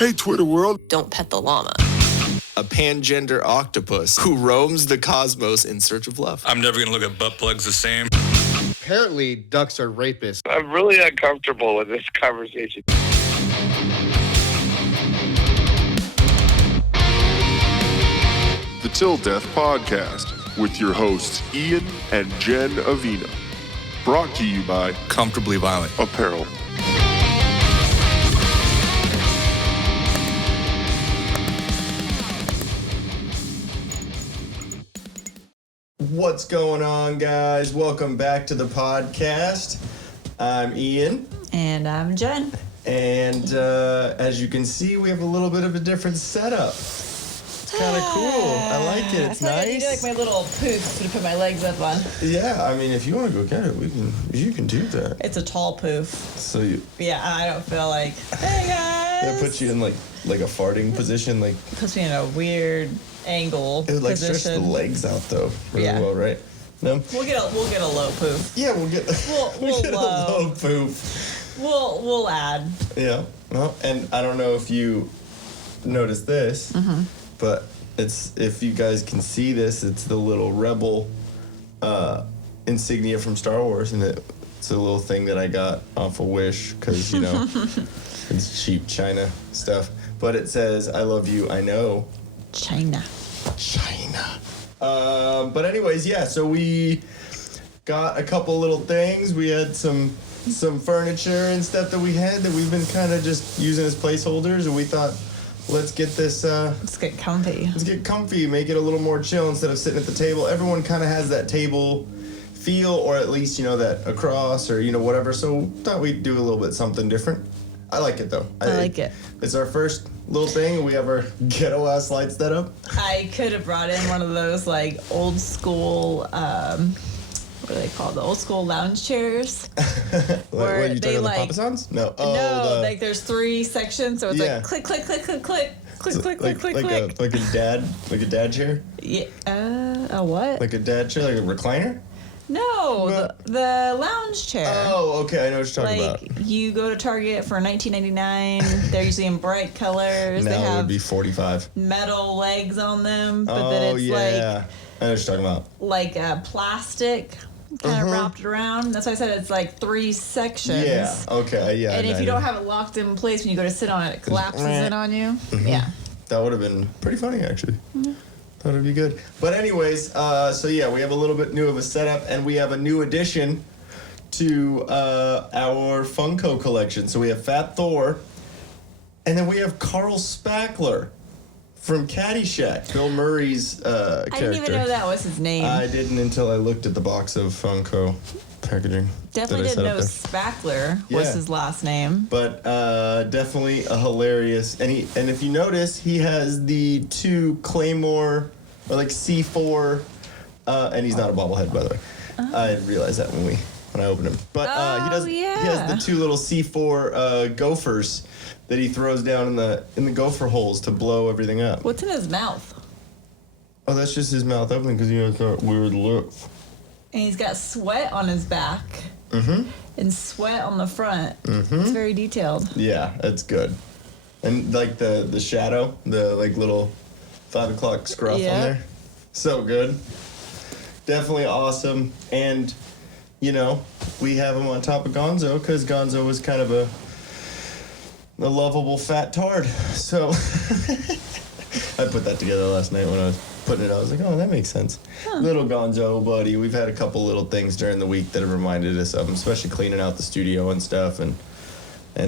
Hey, Twitter world. Don't pet the llama. A pangender octopus who roams the cosmos in search of love. I'm never going to look at butt plugs the same. Apparently, ducks are rapists. I'm really uncomfortable with this conversation. The Till Death Podcast with your hosts Ian and Jen Avina. Brought to you by Comfortably Violent. Apparel. What's going on, guys? Welcome back to the podcast. I'm Ian. And I'm Jen. And as you can see, we have a little bit of a different setup. It's kind of cool. I like it. It's I nice. I need like my little poof to put my legs up on. Yeah, I mean, if you want to go get it, you can do that. It's a tall poof. So you. Yeah, I don't feel like, hey guys. That puts you in like a farting position, like. Puts me in a weird angle. It would like position. stretch the legs out though, really well, right? No. We'll get a low poof. Yeah, we'll get. We'll get low. a low poof. We'll add. Yeah. Well, and I don't know if you noticed this, but it's, if you guys can see this, it's the little rebel insignia from Star Wars, and it's a little thing that I got off of Wish because it's cheap China stuff. But it says, "I love you, I know." China. But anyways, yeah. So we got a couple little things. We had some furniture and stuff that we had that we've been kind of just using as placeholders, and we thought, let's get this. Let's get comfy. Let's get comfy. Make it a little more chill instead of sitting at the table. Everyone kind of has that table feel, or at least that across, or whatever. So thought we'd do a little bit something different. I like it though. I like it. It's our first little thing, and we have our ghetto ass lights set up. I could have brought in one of those like old school. What are they called? The old school lounge chairs. What are you talking about, the Papa-Sans? No. No, like there's 3 sections, so it's like click, click, click, click, click, click, click, click, click, click. Like a dad chair? Yeah. A what? Like a dad chair, like a recliner? No, the lounge chair. Oh, okay. I know what you're talking about. Like you go to Target for $19.99. They're usually in bright colors. Now they have it would be $45. metal legs on them, but then it's I know what you're talking about. like a plastic kind of wrapped around. That's why I said it's like 3 sections. Yeah. Okay. Yeah. And if you don't have it locked in place when you go to sit on it, it collapses in on you. Yeah. That would have been pretty funny, actually. Thought it'd be good. But anyways, so yeah, we have a little bit new of a setup, and we have a new addition to our Funko collection. So we have Fat Thor, and then we have Carl Spackler from Caddyshack, Bill Murray's character. I didn't even know that was his name. I didn't until I looked at the box of Funko packaging. Definitely didn't know Spackler was his last name. But definitely a hilarious, and if you notice, he has the 2 Claymore or like C4, and he's not a bobblehead, by the way. I realized that when I opened him. But he has the 2 little C4 gophers that he throws down in the gopher holes to blow everything up. What's in his mouth? Oh, that's just his mouth opening because he has that weird look. And he's got sweat on his back. And sweat on the front. It's very detailed. Yeah, that's good. And like the shadow, the like little 5 o'clock scruff on there. So good. Definitely awesome. And, we have him on top of Gonzo because Gonzo was kind of a lovable fat tard. So I put that together last night when I was putting it out. I was like, oh, that makes sense. Little Gonzo buddy. We've had a couple little things during the week that have reminded us of him, especially cleaning out the studio and stuff, and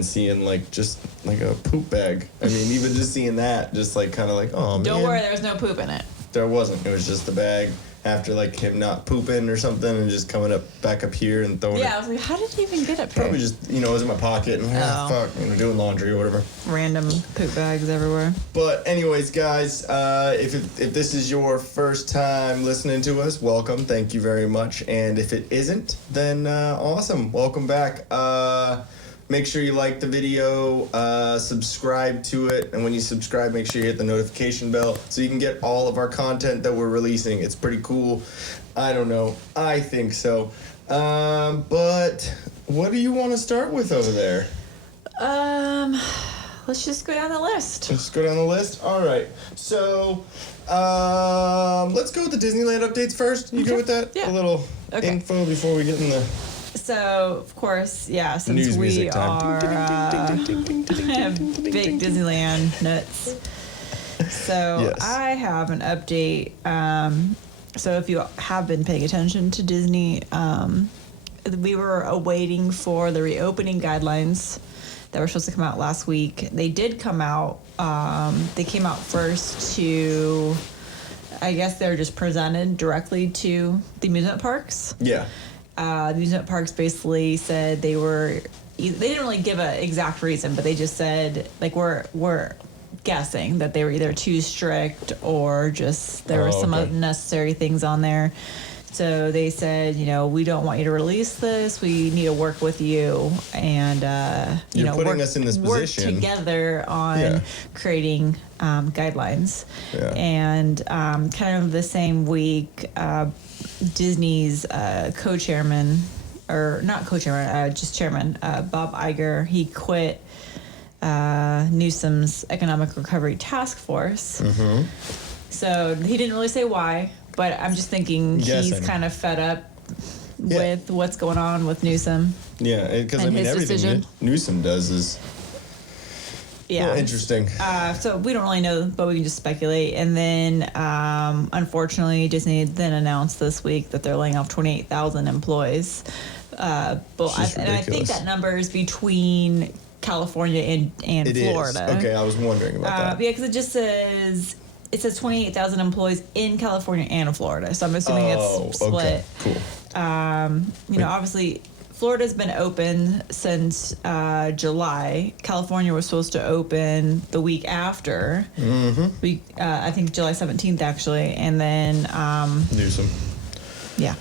seeing just like a poop bag. I mean, even just seeing that, just like kind of like, oh man. Don't worry, there's no poop in it. There wasn't. It was just the bag after like him not pooping or something and just coming back up here and throwing it. Yeah, I was like, how did he even get up here? Probably just, it was in my pocket and doing laundry or whatever. Random poop bags everywhere. But anyways, guys, if this is your first time listening to us, welcome. Thank you very much. And if it isn't, then awesome. Welcome back. Make sure you like the video, subscribe to it, and when you subscribe, make sure you hit the notification bell so you can get all of our content that we're releasing. It's pretty cool. I don't know. I think so. But what do you want to start with over there? let's just go down the list. Let's go down the list. All right. So, let's go with the Disneyland updates first. You good with that? Yeah. A little Okay. info before we get in the So, of course, yeah, since news we music time. are big Disneyland nuts. So, Yes. I have an update. So, if you have been paying attention to Disney, we were awaiting for the reopening guidelines that were supposed to come out last week. They did come out. They came out first to, I guess they were just presented directly to the amusement parks. Yeah. The amusement parks basically said they didn't really give an exact reason, but they just said, like, we're guessing that they were either too strict or just there were some unnecessary things on there. So they said, we don't want you to release this. We need to work with you and, You're putting work, us in this work position. together on creating guidelines. Yeah. And kind of the same week, Disney's co-chairman, or not co-chairman, just chairman, Bob Iger, he quit Newsom's Economic Recovery Task Force. Mm-hmm. So he didn't really say why, but I'm just thinking he's kind of fed up with what's going on with Newsom. Yeah, because And his everything decision. Newsom does is interesting. So we don't really know, but we can just speculate. And then, unfortunately, Disney then announced this week that they're laying off 28,000 employees. And I think that number is between California and It Florida. is. Okay, I was wondering about that. Yeah, because it says 28,000 employees in California and Florida. So I'm assuming it's split. Okay, cool. Obviously, Florida's been open since July. California was supposed to open the week after. Mm-hmm. I think July 17th, actually. And then... Newsom. Yeah.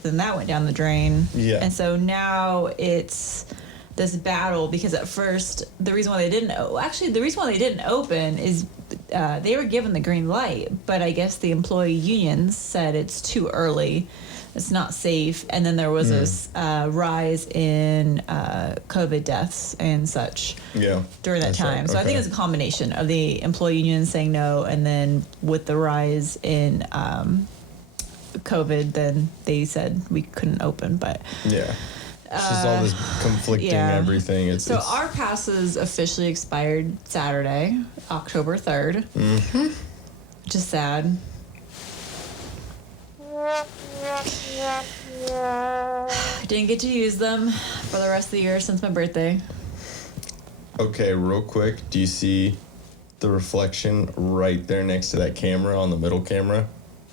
Then that went down the drain. Yeah. And so now it's this battle because at first the reason why they didn't open is they were given the green light, but I guess the employee unions said it's too early, it's not safe, and then there was this rise in COVID deaths and such during that time. Right. So I think it's a combination of the employee unions saying no, and then with the rise in COVID, then they said we couldn't open, but it's just all this conflicting everything. So our passes officially expired Saturday, October 3rd. Mm-hmm. Which is sad. I didn't get to use them for the rest of the year since my birthday. Okay, real quick, do you see the reflection right there next to that camera on the middle camera?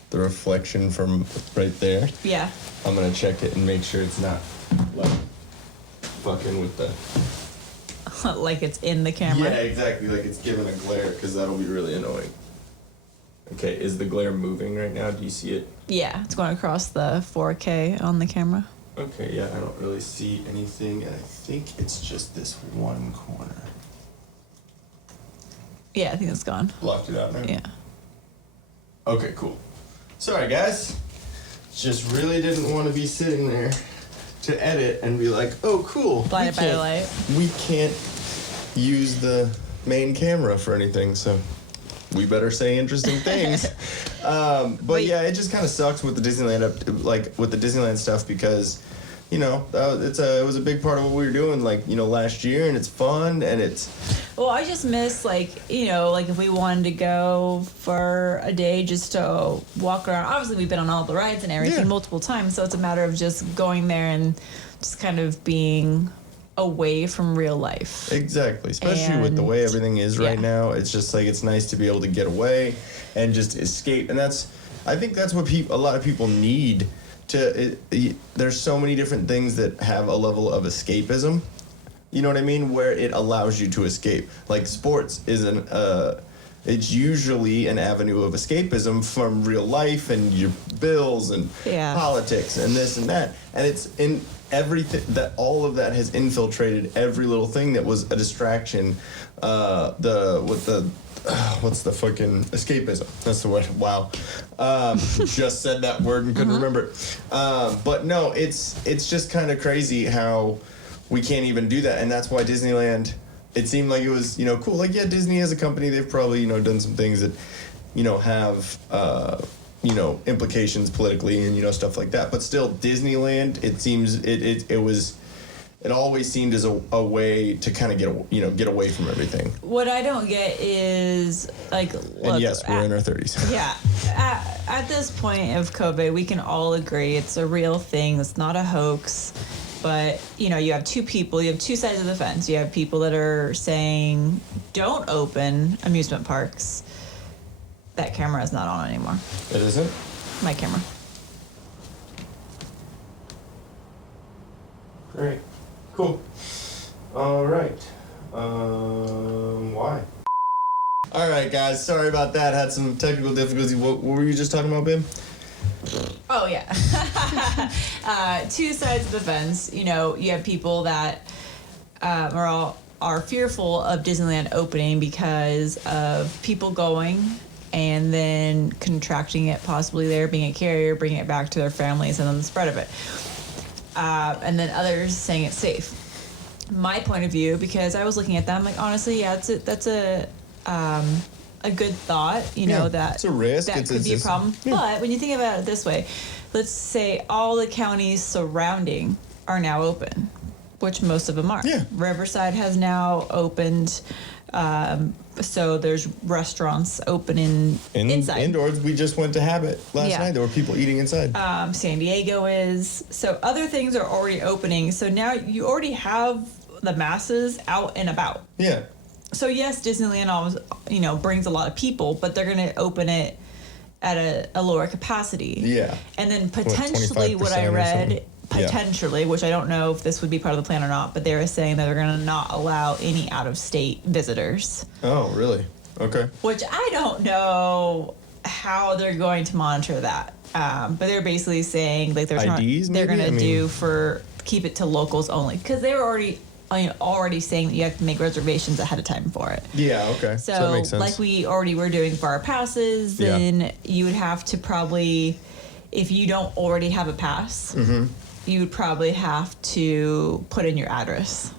The reflection from right there? Yeah. I'm gonna check it and make sure it's not like fucking with the... Like it's in the camera? Yeah, exactly, like it's giving a glare, because that'll be really annoying. Okay, is the glare moving right now? Do you see it? Yeah, it's going across the 4K on the camera. Okay, yeah, I don't really see anything, and I think it's just this one corner. Yeah, I think it's gone. Blocked it out now? Yeah. Okay, cool. Sorry, guys. Just really didn't want to be sitting there to edit and be like, oh, cool. Blinded by the light. We can't use the main camera for anything, so we better say interesting things. But yeah, it just kind of sucks with the Disneyland with the Disneyland stuff, because it was a big part of what we were doing last year, and it's fun, and it's... Well, I just miss if we wanted to go for a day just to walk around. Obviously, we've been on all the rides and everything multiple times, so it's a matter of just going there and just kind of being away from real life. Exactly, especially with the way everything is right now. It's just it's nice to be able to get away and just escape, and I think that's what a lot of people need. There's so many different things that have a level of escapism. You know what I mean? Where it allows you to escape. Like sports is it's usually an avenue of escapism from real life and your bills and politics and this and that. And it's in everything that all of that has infiltrated every little thing that was a distraction. What's the fucking escapism? That's the word. Wow. Just said that word and couldn't remember it. But no, it's just kind of crazy how we can't even do that, and that's why Disneyland. It seemed like it was, cool. Like, yeah, Disney as a company, they've probably, done some things that, have, implications politically and, stuff like that. But still, Disneyland, it seems, it always seemed as a way to kind of get away from everything. What I don't get is, like, look, and yes, we're in our 30s. Yeah. At this point of COVID, we can all agree it's a real thing. It's not a hoax. But, you have two people. You have two sides of the fence. You have people that are saying, don't open amusement parks. That camera is not on anymore. It isn't? My camera. Great. Cool. All right. Why? All right, guys. Sorry about that. Had some technical difficulties. What were you just talking about, Bim? Oh, yeah. Two sides of the fence. You have people that are fearful of Disneyland opening because of people going and then contracting it possibly there, being a carrier, bringing it back to their families, and then the spread of it. And then others saying it's safe. My point of view, because I was looking at them, like, honestly, yeah, that's a good thought, that it's a risk. That could be a problem. Yeah. But when you think about it this way, let's say all the counties surrounding are now open, which most of them are. Yeah. Riverside has now opened. So there's restaurants open inside. Indoors, we just went to Habit last night. There were people eating inside. San Diego is. So other things are already opening. So now you already have the masses out and about. Yeah. So yes, Disneyland always, brings a lot of people, but they're going to open it at a lower capacity. Yeah. And then potentially what I read, which I don't know if this would be part of the plan or not, but they were saying that they're going to not allow any out-of-state visitors. Oh, really? Okay. Which I don't know how they're going to monitor that. But they're basically saying like they're going to keep it to locals only, because they were already saying that you have to make reservations ahead of time for it. Yeah, okay. So that makes sense. Like we already were doing for our passes, then you would have to probably, if you don't already have a pass, you would probably have to put in your address.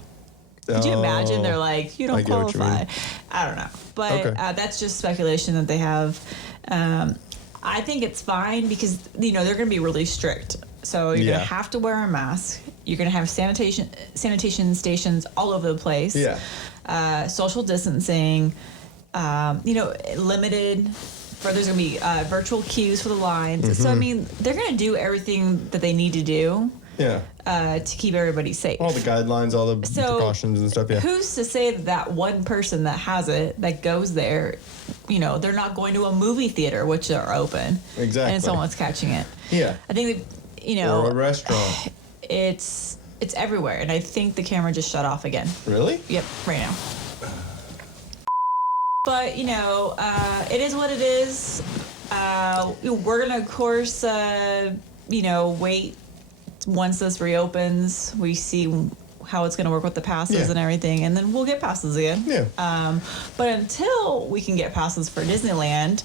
Could you imagine? They're like, you don't qualify. I don't know. But that's just speculation that they have. I think it's fine because, they're going to be really strict. So you're going to have to wear a mask. You're going to have sanitation stations all over the place. Yeah. Social distancing. Limited. There's going to be virtual queues for the lines. So, they're going to do everything that they need to do. Yeah. To keep everybody safe. All the guidelines, all the precautions and stuff, Who's to say that one person that has it, that goes there, they're not going to a movie theater, which are open. Exactly. And someone's catching it. Yeah. I think that, or a restaurant. It's everywhere, and I think the camera just shut off again. Really? Yep, right now. But, it is what it is. We're going to, of course, wait once this reopens. We see how it's going to work with the passes and everything, and then we'll get passes again. Yeah. But until we can get passes for Disneyland,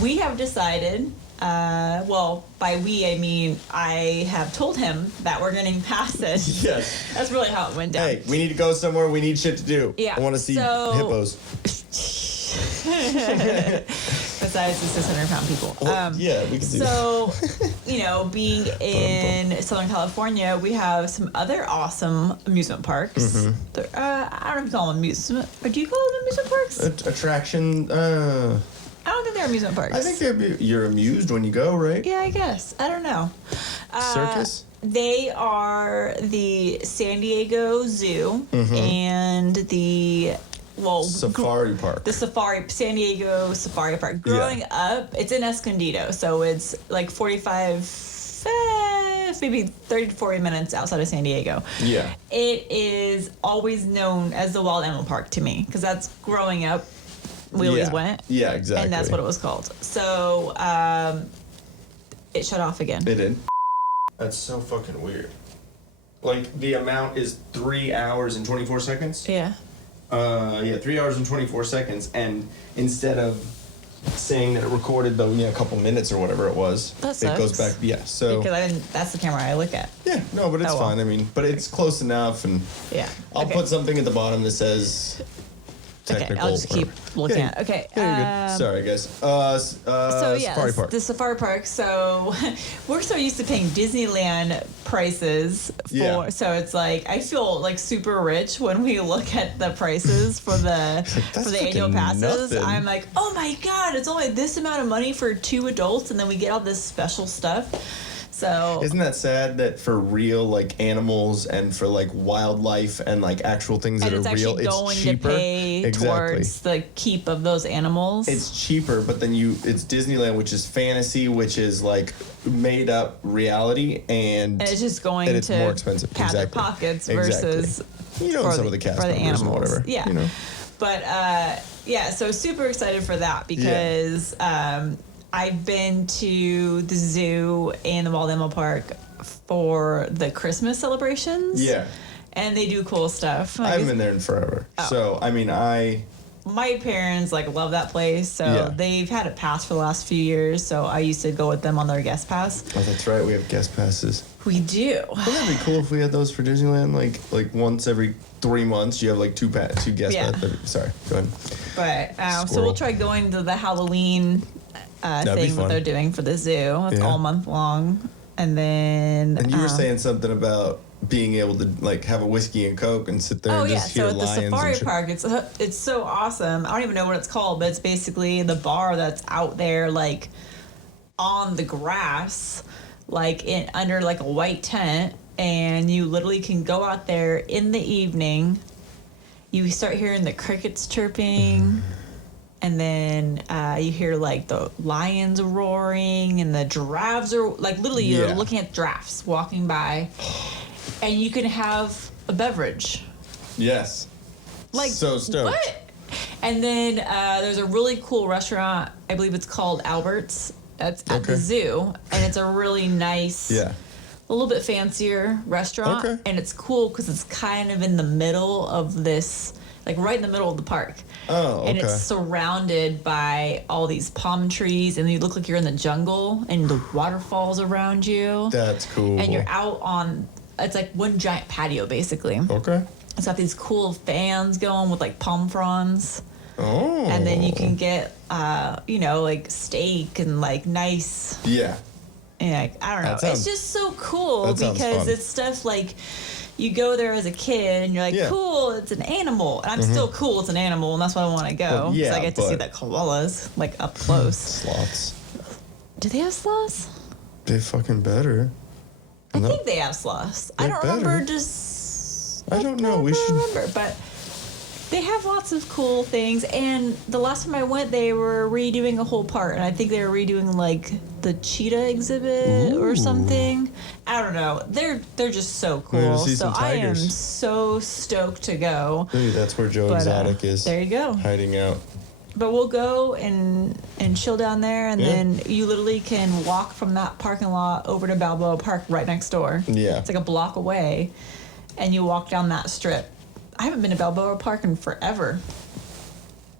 we have decided, by we, I mean, I have told him that we're getting passes. Yes. That's really how it went down. Hey, we need to go somewhere. We need shit to do. Yeah. I want to see hippos. Besides the 600-pound people. We can do that. So, being in Southern California, we have some other awesome amusement parks. I don't know if you call them amusement. Or do you call them amusement parks? Attraction. I don't think they're amusement parks. I think you're amused when you go, right? Yeah, I guess. I don't know. Circus? They are the San Diego Zoo and the Safari Park. The San Diego Safari Park. Growing up, it's in Escondido, so it's like 45, maybe 30 to 40 minutes outside of San Diego. Yeah. It is always known as the Wild Animal Park to me, because that's growing up. We always went. Yeah, exactly. And that's what it was called. So, it shut off again. It did. That's so fucking weird. Like, the amount is 3 hours and 24 seconds? Yeah. 3 hours and 24 seconds, and instead of saying that it recorded a couple minutes or whatever it was. That It goes sucks. back, yeah. So Because I didn't. That's the camera I look at. yeah, no, but it's Oh, well. fine. I mean, but it's close enough, and Yeah. I'll Okay. put something at the bottom that says technical. Okay, I'll just keep looking yeah, at. Okay. Yeah, you're good. Sorry, guys. So yeah, Safari Park. the safari park. So we're so used to paying Disneyland prices for. Yeah. So it's like I feel like super rich when we look at the prices for the That's for the annual fucking passes. nothing. I'm like, oh my god, it's only this amount of money for 2 adults, and then we get all this special stuff. So Isn't that sad that for real like animals and for like wildlife and like actual things and that it's are real, actually going it's cheaper. to pay Exactly. towards the keep of those animals. It's cheaper, but then it's Disneyland, which is fantasy, which is like made up reality, and and it's just going and it's to more expensive. pad Exactly. their pockets Exactly. versus and some of the cast for the members and animals. whatever. Yeah. You know. But yeah, so super excited for that because I've been to the zoo and the Walt Animal Park for the Christmas celebrations. Yeah. And they do cool stuff. I haven't been there in forever. Oh. So, I mean, My parents like love that place, so Yeah. they've had a pass for the last few years. So I used to go with them on their guest pass. Oh, that's right. We have guest passes. We do. Wouldn't that be cool if we had those for Disneyland? Like once every 3 months, you have like two guest Yeah. passes. Sorry, go ahead. But so Squirrel. we'll try going to the Halloween That'd be thing that fun. they're doing for the zoo. It's Yeah. all month long, and then And you were saying something about being able to like have a whiskey and Coke and sit there oh and yeah, just hear so at the lions safari and shit. park, it's so awesome. I don't even know what it's called, but it's basically the bar that's out there like on the grass, like in under like a white tent, and you literally can go out there in the evening. You start hearing the crickets chirping. And then you hear like the lions roaring and the giraffes are like literally you're Yeah. looking at giraffes walking by, and you can have a beverage. Yes. Like So stoked. What? And then there's a really cool restaurant. I believe it's called Albert's. That's at the Okay. zoo, and it's a really nice, Yeah. a little bit fancier restaurant. Okay. And it's cool because it's kind of in the middle of this, like right in the middle of the park. Oh, okay. And it's surrounded by all these palm trees, and you look like you're in the jungle, and the waterfalls around you. That's cool. And you're out on, it's like one giant patio, basically. Okay. It's got these cool fans going with like palm fronds. Oh. And then you can get, like steak and like nice, Yeah. I don't know. That sounds- It's just so cool that sounds because fun. it's stuff like you go there as a kid and you're like, Yeah. cool, it's an animal. And I'm still cool, it's an animal, and that's why I want to go. Well, 'cause yeah, I get to see but- the koalas like up close. Sloths. Do they have sloths? They fucking better. I No. think they have sloths. I They don't remember better. just. I don't know. We I don't should. remember, but they have lots of cool things. And the last time I went, they were redoing a whole part, and I think they were redoing like the cheetah exhibit or Ooh. something. I don't know. They're just so We're gonna cool. see So some I am tigers. so stoked to go. Maybe that's where Joe But, Exotic is. there you go. Hiding out. But we'll go and chill down there, and Yeah. then you literally can walk from that parking lot over to Balboa Park right next door. Yeah. It's like a block away, and you walk down that strip. I haven't been to Balboa Park in forever,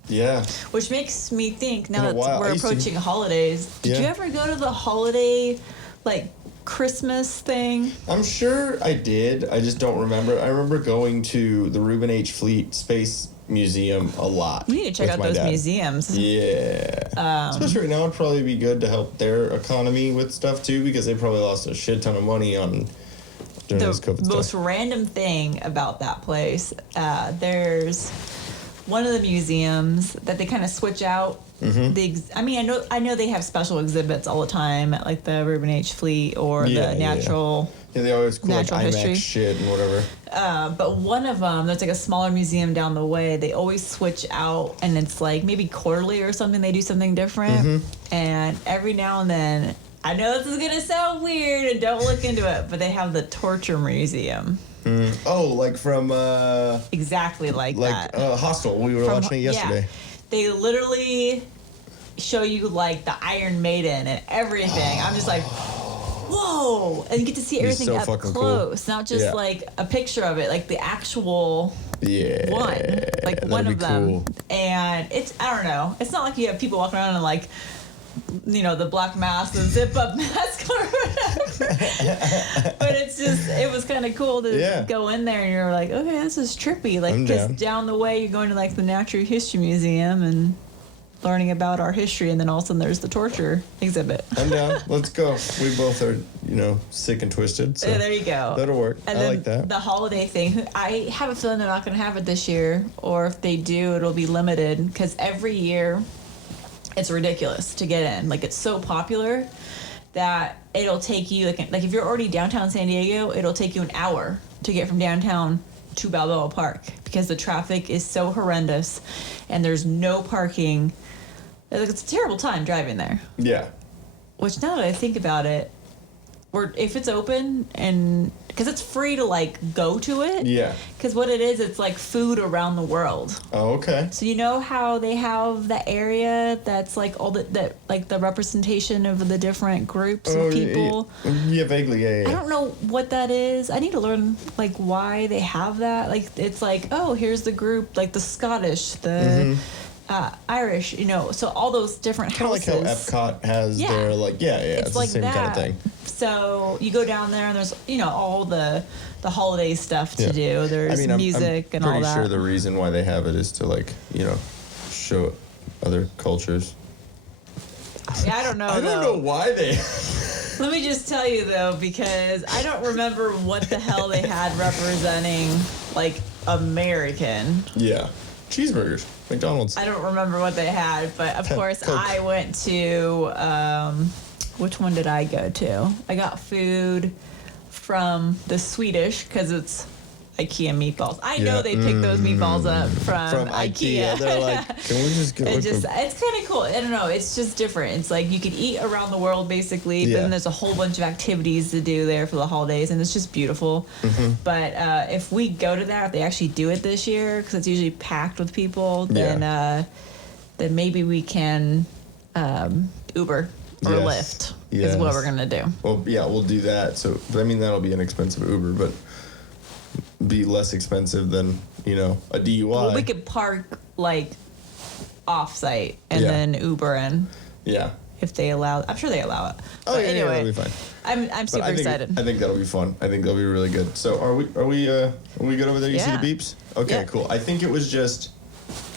Yeah. which makes me think now In a that while. I we're used to- approaching holidays. Did Yeah. you ever go to the holiday, like Christmas thing? I'm sure I did. I just don't remember. I remember going to the Reuben H. Fleet Space Museum a lot. We need to check with out my those dad. museums. Yeah. Especially right now, it'd probably be good to help their economy with stuff too, because they probably lost a shit ton of money on during this The COVID most stuff. random thing about that place, there's one of the museums that they kind of switch out. Mm-hmm. I know they have special exhibits all the time at like the Reuben H. Fleet or Yeah, the yeah. natural. Yeah, they always cool like Natural IMAX history. shit and whatever. But one of them, there's like a smaller museum down the way. They always switch out, and it's like maybe quarterly or something. They do something different, Mm-hmm. and every now and then. I know this is gonna sound weird, and don't look into it, but they have the torture museum. Oh, like from Exactly like that. Hostel. We were From- watching it yesterday. Yeah. They literally show you like the Iron Maiden and everything. I'm just like, whoa, and you get to see everything so up fucking close, not just Yeah. like a picture of it, like the actual one, like one of them. Cool. And it's, I don't know, it's not like you have people walking around in like, you know, the black mask, the zip up mask or whatever. But it's just, it was kind of cool to go in there and you're like, okay, this is trippy. Like, because down the way you're going to like the Natural History Museum and learning about our history, and then all of a sudden there's the torture exhibit. I'm down. Let's go. We both are, you know, sick and twisted. So there you go. That'll work. And I like that. The holiday thing, I have a feeling they're not going to have it this year, or if they do, it'll be limited, because every year it's ridiculous to get in. Like, it's so popular that it'll take you, like if you're already downtown San Diego, it'll take you an hour to get from downtown to Balboa Park, because the traffic is so horrendous and there's no parking. It's a terrible time driving there. Yeah. Which, now that I think about it, if it's open, and because it's free to like go to it. Yeah. Because what it is, it's like food around the world. Oh, okay. So you know how they have the area that's like all that like the representation of the different groups of people. Yeah, vaguely. Yeah. I don't know what that is. I need to learn like why they have that. Like, it's like, oh, here's the group, like the Scottish, the Irish, you know, so all those different houses. Kind of like how Epcot has their, like, it's like the same that. kind of thing. So you go down there and there's, you know, all the holiday stuff to do. There's music and all that. I'm pretty sure the reason why they have it is to, like, you know, show other cultures. Yeah, I don't know. I don't know why they. Let me just tell you, though, because I don't remember what the hell they had representing, like, American. Yeah. Cheeseburgers. McDonald's. I don't remember what they had, but of course Coke. I went to, which one did I go to? I got food from the Swedish, because it's IKEA meatballs. I know they picked those meatballs up from IKEA. They're like, can we just get it's kind of cool. I don't know. It's just different. It's like you could eat around the world, basically, but then there's a whole bunch of activities to do there for the holidays, and it's just beautiful. But if we go to that, if they actually do it this year, because it's usually packed with people, then maybe we can Uber or Lyft is what we're going to do. Well, yeah, we'll do that. So, but I mean, that'll be an expensive Uber, but be less expensive than, you know, a DUI. Well, we could park, like, off-site and then Uber in. Yeah. If they allow it. I'm sure they allow it. Oh, but yeah, anyway, that'll be fine. I'm super excited. I think that'll be fun. I think that'll be really good. So are we good over there? You see the beeps? Okay, cool. I think it was just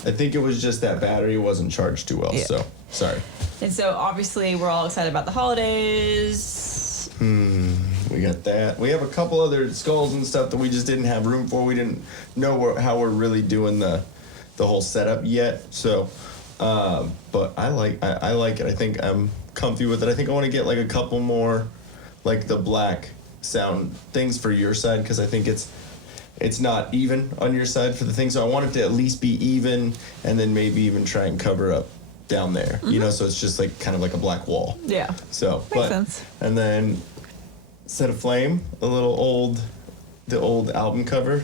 that battery wasn't charged too well. So sorry. And so obviously we're all excited about the holidays. We got that. We have a couple other skulls and stuff that we just didn't have room for. We didn't know how we're really doing the whole setup yet. So, but I like it. I think I'm comfy with it. I think I want to get like a couple more, like the black sound things for your side, because I think it's not even on your side for the thing. So I want it to at least be even, and then maybe even try and cover up down there. You know, so it's just like kind of like a black wall. Yeah. So makes sense. And then Set Aflame, the old album cover.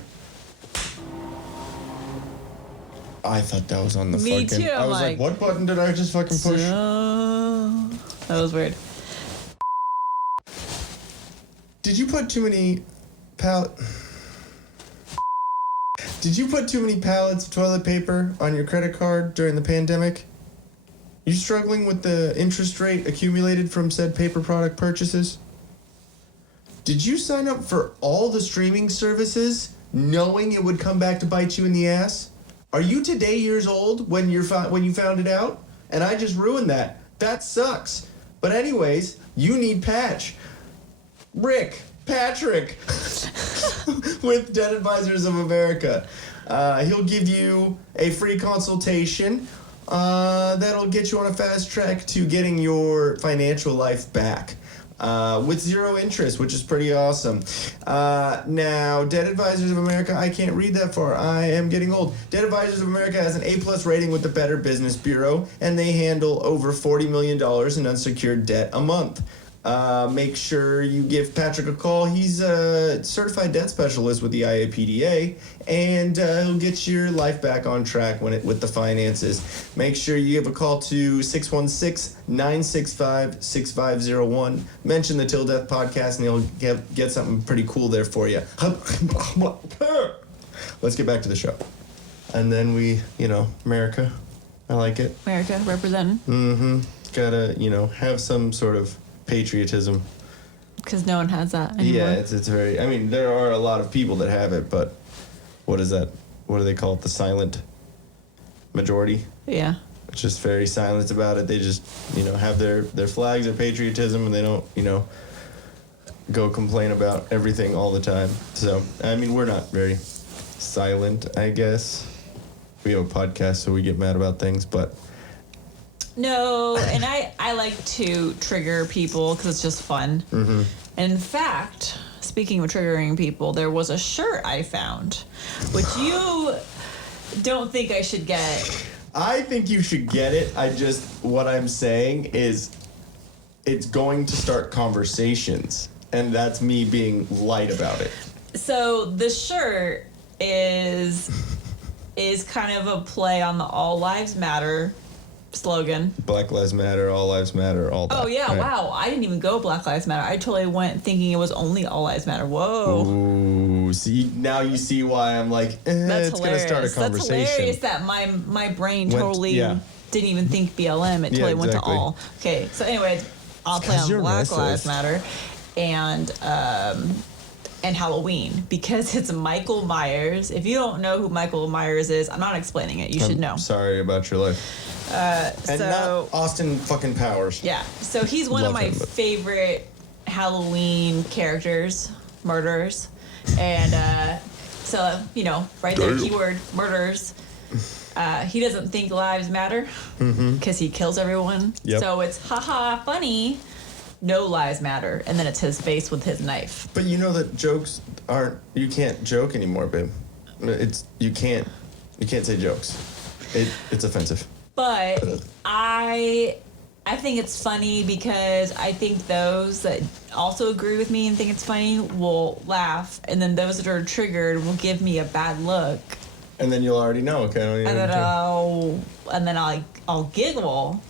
I thought that was on the Me fucking. too, I was like, what button did I just fucking push? That was weird. Did you put too many Did you put too many pallets of toilet paper on your credit card during the pandemic? You struggling with the interest rate accumulated from said paper product purchases? Did you sign up for all the streaming services knowing it would come back to bite you in the ass? Are you today years old when you found it out? And I just ruined that. That sucks. But anyways, you need Patrick with Debt Advisors of America. He'll give you a free consultation that'll get you on a fast track to getting your financial life back. With zero interest, which is pretty awesome. Now, Debt Advisors of America, I can't read that far. I am getting old. Debt Advisors of America has an A+ rating with the Better Business Bureau, and they handle over $40 million in unsecured debt a month. make sure you give Patrick a call. He's a certified debt specialist with the IAPDA, and he'll get your life back on track with the finances. Make sure you give a call to 616-965-6501. Mention the Till Death Podcast, and he'll get something pretty cool there for you. Let's get back to the show. And then America. I like it. America representing. Mm-hmm. Gotta, have some sort of patriotism. Because no one has that anymore. Yeah, it's very... I mean, there are a lot of people that have it, but what is that? What do they call it? The silent majority? Yeah. It's just very silent about it. They just, have their flags, their patriotism, and they don't, go complain about everything all the time. So, I mean, we're not very silent, I guess. We have a podcast, so we get mad about things, but... No, and I like to trigger people because it's just fun. Mm-hmm. And in fact, speaking of triggering people, there was a shirt I found, which you don't think I should get. I think you should get it. What I'm saying is it's going to start conversations, and that's me being light about it. So the shirt is kind of a play on the All Lives Matter slogan. Black Lives Matter, All Lives Matter, all that. Oh, yeah, right. Wow. I didn't even go Black Lives Matter. I totally went thinking it was only All Lives Matter. Whoa. Ooh, see, now you see why I'm like, That's it's going to start a conversation. That's hilarious that my brain totally didn't even think BLM. It totally went to all. Okay, so anyways, I'll play on Black Lives Matter and Halloween because it's Michael Myers. If you don't know who Michael Myers is, I'm not explaining it. You should know. Sorry about your life. And not Austin fucking Powers. Yeah. So he's one of my favorite Halloween characters, murderers. And so, right there, keyword, murderers. He doesn't think lives matter because he kills everyone. Yep. So it's haha funny. No lives matter. And then it's his face with his knife. But you know that jokes you can't joke anymore, babe. You can't say jokes. It's offensive. But I think it's funny because I think those that also agree with me and think it's funny will laugh, and then those that are triggered will give me a bad look. And then you'll already know, okay? And then I'll giggle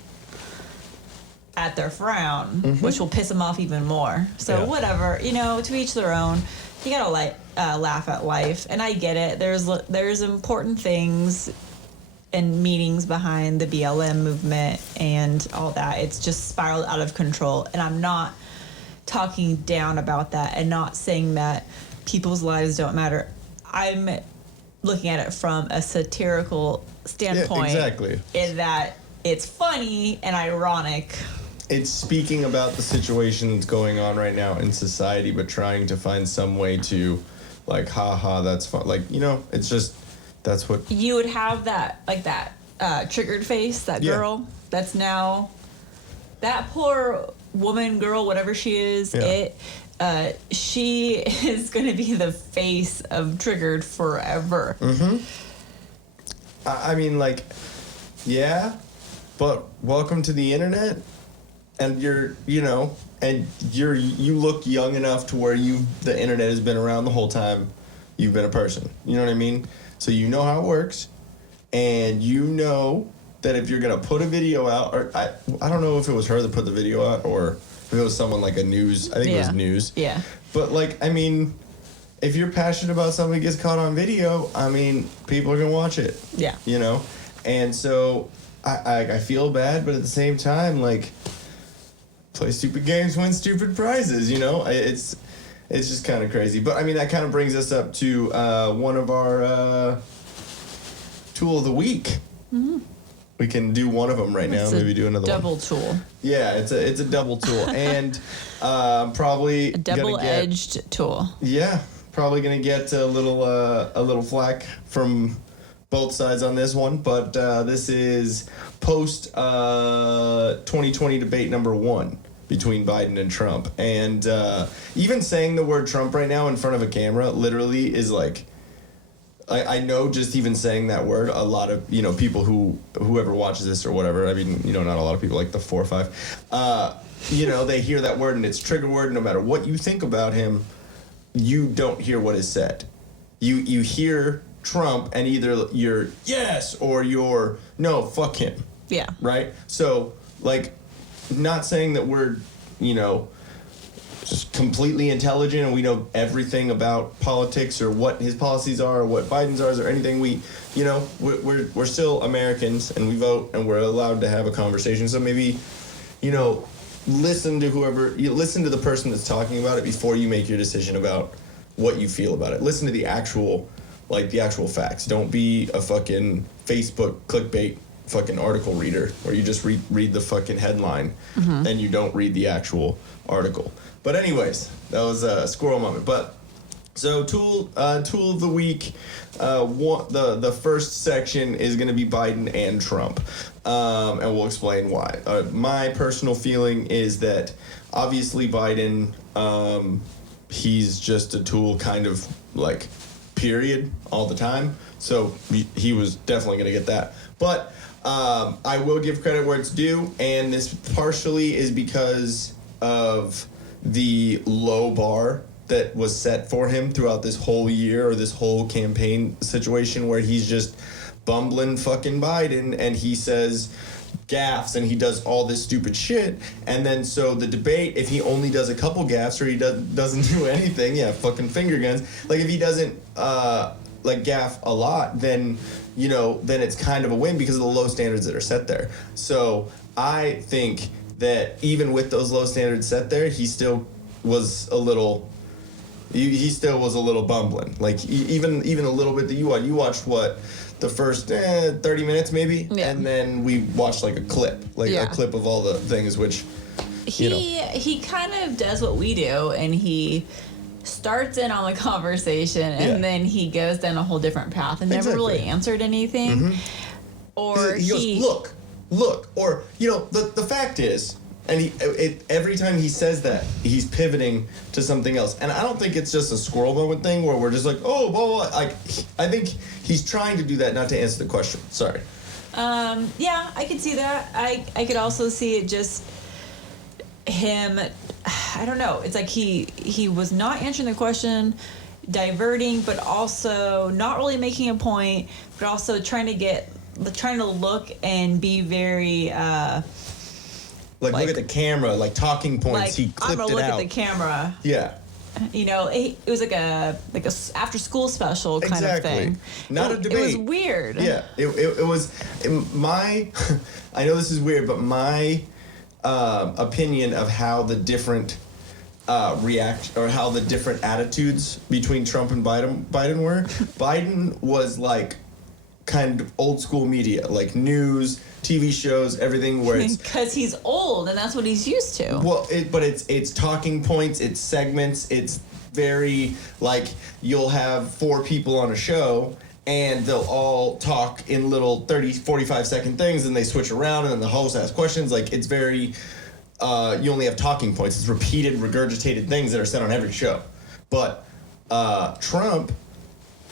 at their frown, which will piss them off even more. So whatever, to each their own. You gotta laugh at life, and I get it. There's important things and meanings behind the BLM movement and all that. It's just spiraled out of control, and I'm not talking down about that and not saying that people's lives don't matter. I'm looking at it from a satirical standpoint. Yeah, exactly. In that it's funny and ironic. It's speaking about the situation that's going on right now in society, but trying to find some way to, haha, that's fun. It's just... That's what you would have that triggered face, that girl that's now that poor woman, girl, whatever she is. She is going to be the face of Triggered forever. I mean, but welcome to the internet, and you look young enough to where the internet has been around the whole time you've been a person. You know what I mean? So you know how it works, and you know that if you're going to put a video out, or I don't know if it was her that put the video out, or if it was someone like a news, I think it was news. Yeah. But, if you're passionate about something that gets caught on video, people are going to watch it. Yeah. And so I feel bad, but at the same time, play stupid games, win stupid prizes, It's just kind of crazy. But, that kind of brings us up to one of our tool of the week. Mm-hmm. We can do one of them right now, maybe do another double one. Tool. Yeah, it's a double tool. And probably a double-edged tool. Yeah, probably going to get a little flack from both sides on this one. But this is post 2020 debate number 1. Between Biden and Trump. And even saying the word Trump right now in front of a camera literally is I know just even saying that word, a lot of, people whoever watches this or whatever, I mean, not a lot of people, like the 4 or 5, they hear that word and it's trigger word. No matter what you think about him, you don't hear what is said. You hear Trump and either you're yes or you're no, fuck him. Yeah. Right? So, like, not saying that we're, just completely intelligent and we know everything about politics or what his policies are or what Biden's are or anything. We're still Americans and we vote and we're allowed to have a conversation. So maybe, listen to the person that's talking about it before you make your decision about what you feel about it. Listen to the actual facts. Don't be a fucking Facebook clickbait fucking article reader where you just read the fucking headline and you don't read the actual article. But anyways, that was a squirrel moment. But so tool of the week, the first section is going to be Biden and Trump, and we'll explain why. My personal feeling is that obviously Biden, he's just a tool, kind of like, period, all the time. So he was definitely going to get that. But I will give credit where it's due, and this partially is because of the low bar that was set for him throughout this whole year or this whole campaign situation where he's just bumbling fucking Biden and he says gaffes and he does all this stupid shit. And then so the debate, if he only does a couple gaffes or he doesn't do anything, fucking finger guns. Like if he doesn't gaff a lot, then then it's kind of a win because of the low standards that are set there. So I think that even with those low standards set there, he still was a little bumbling. Like even a little bit that you watched what, the first 30 minutes maybe, and then we watched like a clip of all the things, which he kind of does what we do, and he starts in on the conversation and then he goes down a whole different path and never really answered anything. Or he goes, look, or the fact is, and every time he says that, he's pivoting to something else. And I don't think it's just a squirrel moment thing where we're just like, oh, blah, blah, blah. I think he's trying to do that not to answer the question. Sorry. Yeah, I could see that. I could also see it just him, I don't know. It's like he was not answering the question, diverting, but also not really making a point, but also trying to look and be very look at the camera, like talking points. He clipped it out. I'm gonna look at the camera. Yeah. It was like a after school special kind of thing. Not a debate. It was weird. Yeah. It was my. I know this is weird, but my opinion of how the different react or how the different attitudes between Trump and Biden were. Biden was like kind of old school media, like news, TV shows, everything where it's because he's old and that's what he's used to. Well, but it's talking points, it's segments, it's very like you'll have 4 people on a show and they'll all talk in little 30, 45-second things and they switch around and then the host asks questions. Like it's very you only have talking points. It's repeated, regurgitated things that are said on every show. But Trump,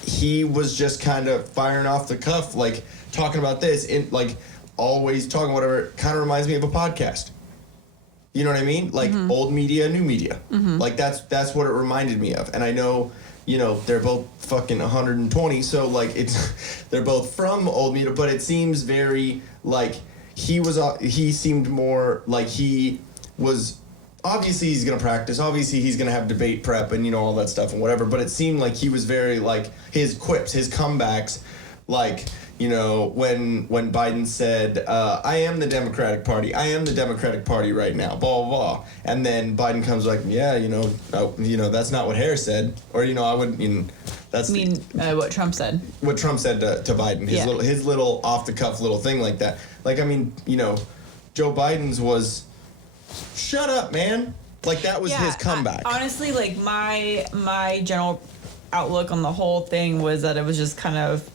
he was just kind of firing off the cuff, like talking about this, in like always talking whatever. Kind of reminds me of a podcast. You know what I mean? Like old media, new media. Like that's what it reminded me of. And I know, they're both fucking 120, so like they're both from old media, but it seems very like he seemed more like he was. Obviously, he's going to practice. Obviously, he's going to have debate prep and, all that stuff and whatever. But it seemed like he was very, like, his quips, his comebacks, like, when Biden said, I am the Democratic Party. I am the Democratic Party right now, blah, blah, blah. And then Biden comes like, yeah, that's not what Harris said. Or, I wouldn't, that's... what Trump said. What Trump said to Biden. His little off-the-cuff little thing like that. Like, Joe Biden's was... Shut up, man. Like that was his comeback. Honestly, like my general outlook on the whole thing was that it was just kind of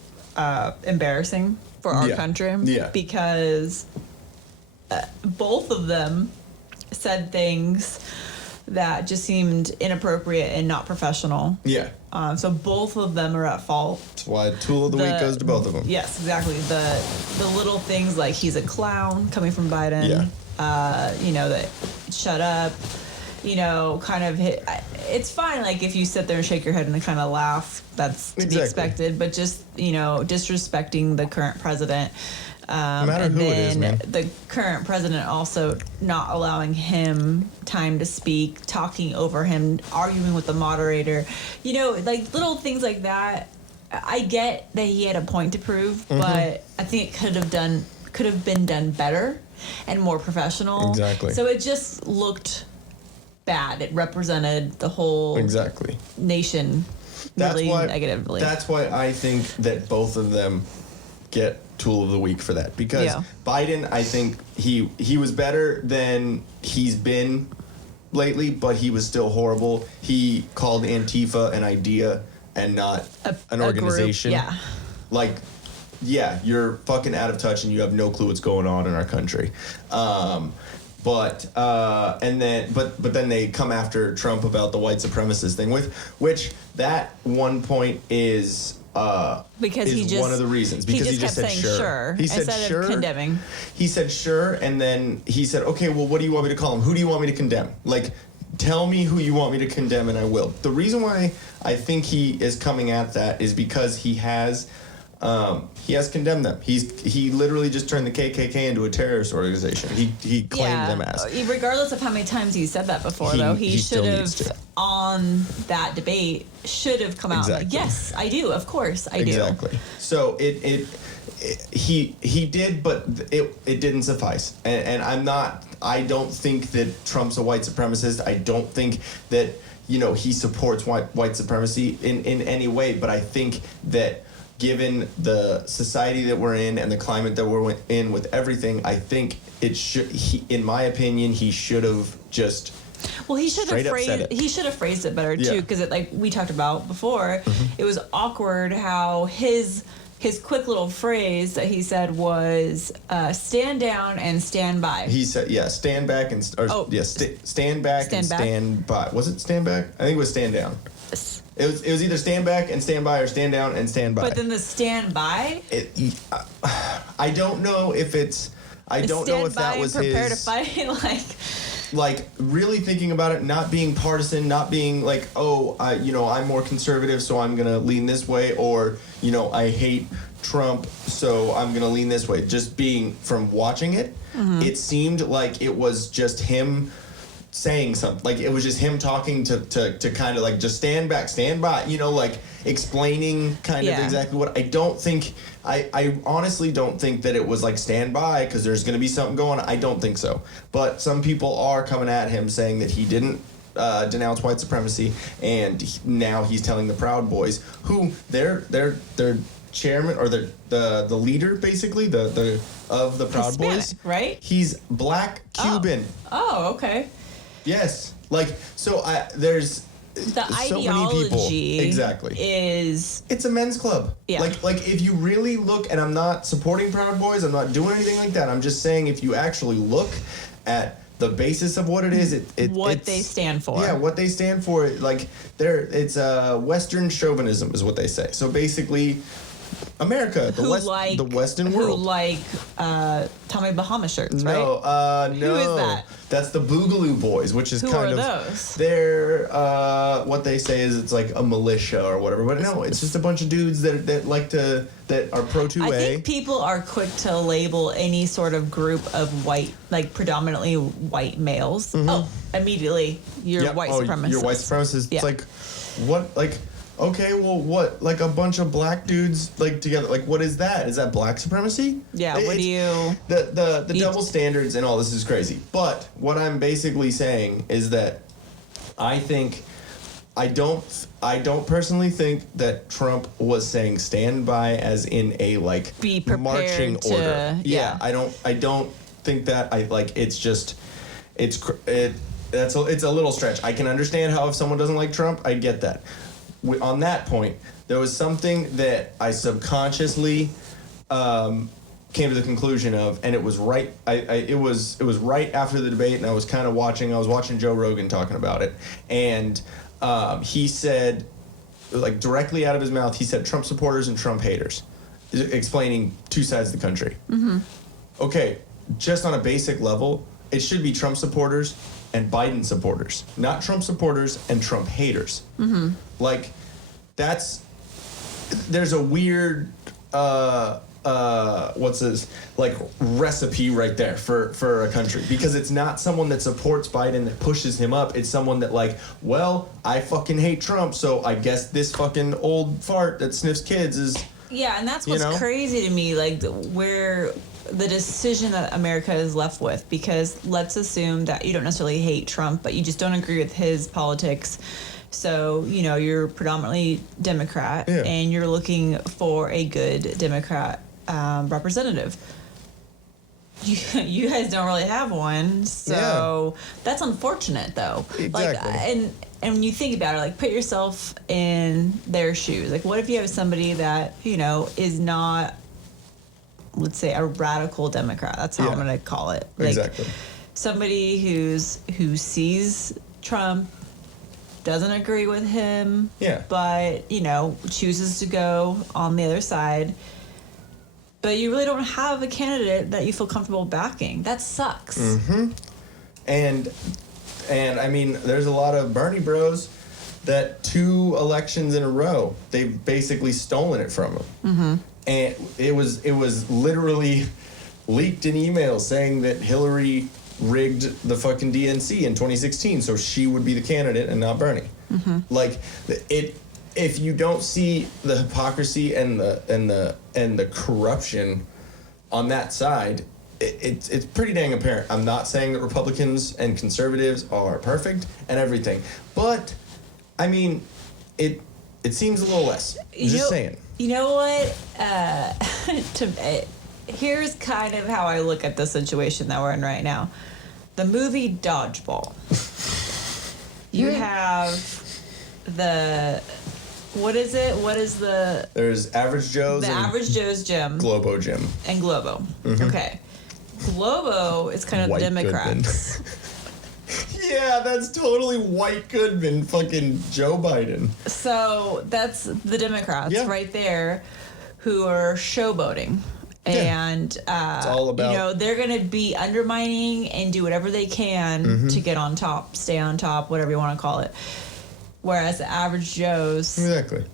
embarrassing for our country. Yeah. Because both of them said things that just seemed inappropriate and not professional. Yeah. So both of them are at fault. That's why Tool of the Week goes to both of them. Yes, exactly. The little things like he's a clown coming from Biden. Yeah. That shut up. Kind of hit. It's fine, like if you sit there and shake your head and kind of laugh, that's to be expected. But just disrespecting the current president. No matter who it is, man. The current president also not allowing him time to speak, talking over him, arguing with the moderator. Like little things like that. I get that he had a point to prove, but I think it could have been done better and more professional. Exactly. So it just looked bad. It represented the whole nation really negatively. That's why I think that both of them get Tool of the Week for that, because Biden, I think he was better than he's been lately, but he was still horrible. He called Antifa an idea and not an organization. Group, you're fucking out of touch and you have no clue what's going on in our country. But then they come after Trump about the white supremacist thing, which that one point is because he just one of the reasons, because he just said sure. He said instead sure. Of condemning. He said sure, and then he said, okay, well, what do you want me to call him? Who do you want me to condemn? Like, tell me who you want me to condemn, and I will. The reason why I think he is coming at that is because he has condemned them. He literally just turned the KKK into a terrorist organization. He claimed them as. Regardless of how many times he said that before, he should have, on that debate, should have come out like, yes, I do. Of course, I do. Exactly. So he did, but it didn't suffice. And I don't think that Trump's a white supremacist. I don't think that, he supports white supremacy in any way. But I think that given the society that we're in and the climate that we're in with everything, I think in my opinion, he should have just. Well, he should have phrased it better too, because like we talked about before, it was awkward how his quick little phrase that he said was stand down and stand by. He said, stand back and stand back and stand by. Was it stand back? I think it was stand down. Yes. It was either stand back and stand by or stand down and stand by. But then the stand by? I don't know if it's. I don't know if that was prepare his. Prepare to fight, like really thinking about it, not being partisan, not being like, I'm more conservative, so I'm gonna lean this way, or I hate Trump, so I'm gonna lean this way. Just being from watching it, it seemed like it was just him saying something. Like it was just him talking to kind of like just stand back, stand by, like explaining kind of exactly what. I honestly don't think that it was like stand by because there's going to be something going on. I don't think so. But some people are coming at him saying that he didn't denounce white supremacy, and now he's telling the Proud Boys, who their chairman or the leader basically the of the Proud Hispanic, Boys, right? He's black Cuban. Oh, okay. Yes, like so. There's the so ideology many people. Exactly. It's a men's club. Yeah. Like if you really look, and I'm not supporting Proud Boys, I'm not doing anything like that. I'm just saying if you actually look at the basis of what it is, what they stand for. Yeah, what they stand for. Like it's Western chauvinism is what they say. So basically, America, the Western world. Who like Tommy Bahama shirts, right? No. Who is that? That's the Boogaloo Boys, which is Who kind are of those? They're what they say is it's like a militia or whatever. But no, it's just a bunch of dudes that are pro 2A. I think people are quick to label any sort of group of white, like predominantly white males. Oh, immediately you're white supremacist. You're white supremacist. Yeah. It's like what okay, well, what? Like a bunch of black dudes like together. Like, what is that? Is that black supremacy? Yeah. What do you? The double standards and all this is crazy. But what I'm basically saying is that I don't personally think that Trump was saying stand by as in a like be prepared marching to, order. Yeah. I don't think that. It's a little stretch. I can understand how if someone doesn't like Trump, I get that. On that point, there was something that I subconsciously came to the conclusion of, and it was right. It was right after the debate, and I was watching Joe Rogan talking about it, and he said, like directly out of his mouth, he said Trump supporters and Trump haters, explaining two sides of the country. Mm-hmm. Okay, just on a basic level, it should be Trump supporters and Biden supporters, not Trump supporters and Trump haters. Mm-hmm. Like, there's a weird, what's this, like, recipe right there for a country, because it's not someone that supports Biden that pushes him up. It's someone that, like, well, I fucking hate Trump, so I guess this fucking old fart that sniffs kids is... Yeah, and that's what's crazy to me, like, where the decision that America is left with, because let's assume that you don't necessarily hate Trump, but you just don't agree with his politics. So, you're predominantly Democrat, and you're looking for a good Democrat representative. You guys don't really have one, so that's unfortunate, though. Exactly. Like, and when you think about it, like, put yourself in their shoes. Like, what if you have somebody that, is not, let's say, a radical Democrat? That's how I'm going to call it. Like, exactly. Somebody who sees Trump, doesn't agree with him, but, chooses to go on the other side. But you really don't have a candidate that you feel comfortable backing. That sucks. Mm-hmm. And I mean, there's a lot of Bernie bros that 2 elections in a row, they've basically stolen it from him. Mm-hmm. And it was literally leaked in emails saying that Hillary rigged the fucking DNC in 2016, so she would be the candidate and not Bernie. Mm-hmm. Like, if you don't see the hypocrisy and the corruption on that side, it's pretty dang apparent. I'm not saying that Republicans and conservatives are perfect and everything, but I mean, it seems a little less. Just saying. You know what? Here's kind of how I look at the situation that we're in right now. The movie Dodgeball. You have what is it? There's Average Joe's. The Average Joe's Gym. Globo Gym. And Globo. Mm-hmm. Okay. Globo is kind of White Democrats. Yeah, that's totally White Goodman, fucking Joe Biden. So that's the Democrats right there who are showboating. And it's all about, they're going to be undermining and do whatever they can to get on top, stay on top, whatever you want to call it. Whereas the Average Joes, exactly,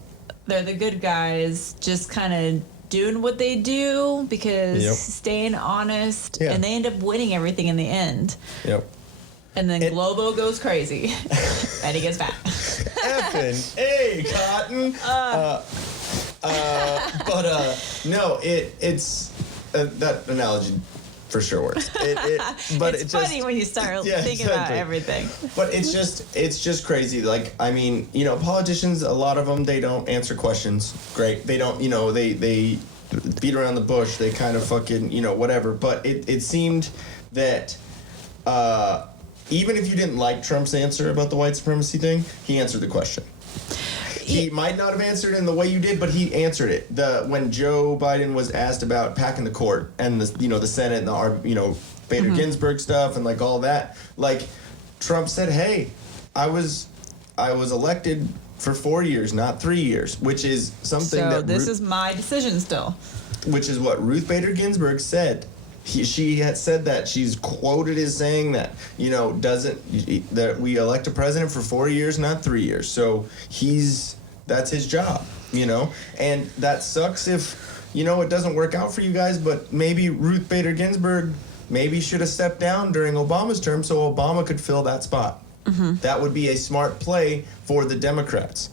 they're the good guys, just kind of doing what they do because staying honest, and they end up winning everything in the end. Yep. And then Globo goes crazy, and he gets fat. Effing A, Cotton. No, it's that analogy for sure works. But it's funny when you start thinking about everything. But it's just crazy. Like, I mean, politicians, a lot of them, they don't answer questions. Great, they don't. They beat around the bush. They kind of fucking whatever. But it seemed that even if you didn't like Trump's answer about the white supremacy thing, he answered the question. He might not have answered it in the way you did, but he answered it. When Joe Biden was asked about packing the court and the Senate and the Bader Ginsburg stuff and like all that, like Trump said, "Hey, I was elected for 4 years, not 3 years," which is something this is my decision still. Which is what Ruth Bader Ginsburg said. She had said that. She's quoted as saying that, that we elect a president for 4 years, not 3 years. So that's his job, and that sucks if, it doesn't work out for you guys, but maybe Ruth Bader Ginsburg should have stepped down during Obama's term so Obama could fill that spot. Mm-hmm. That would be a smart play for the Democrats.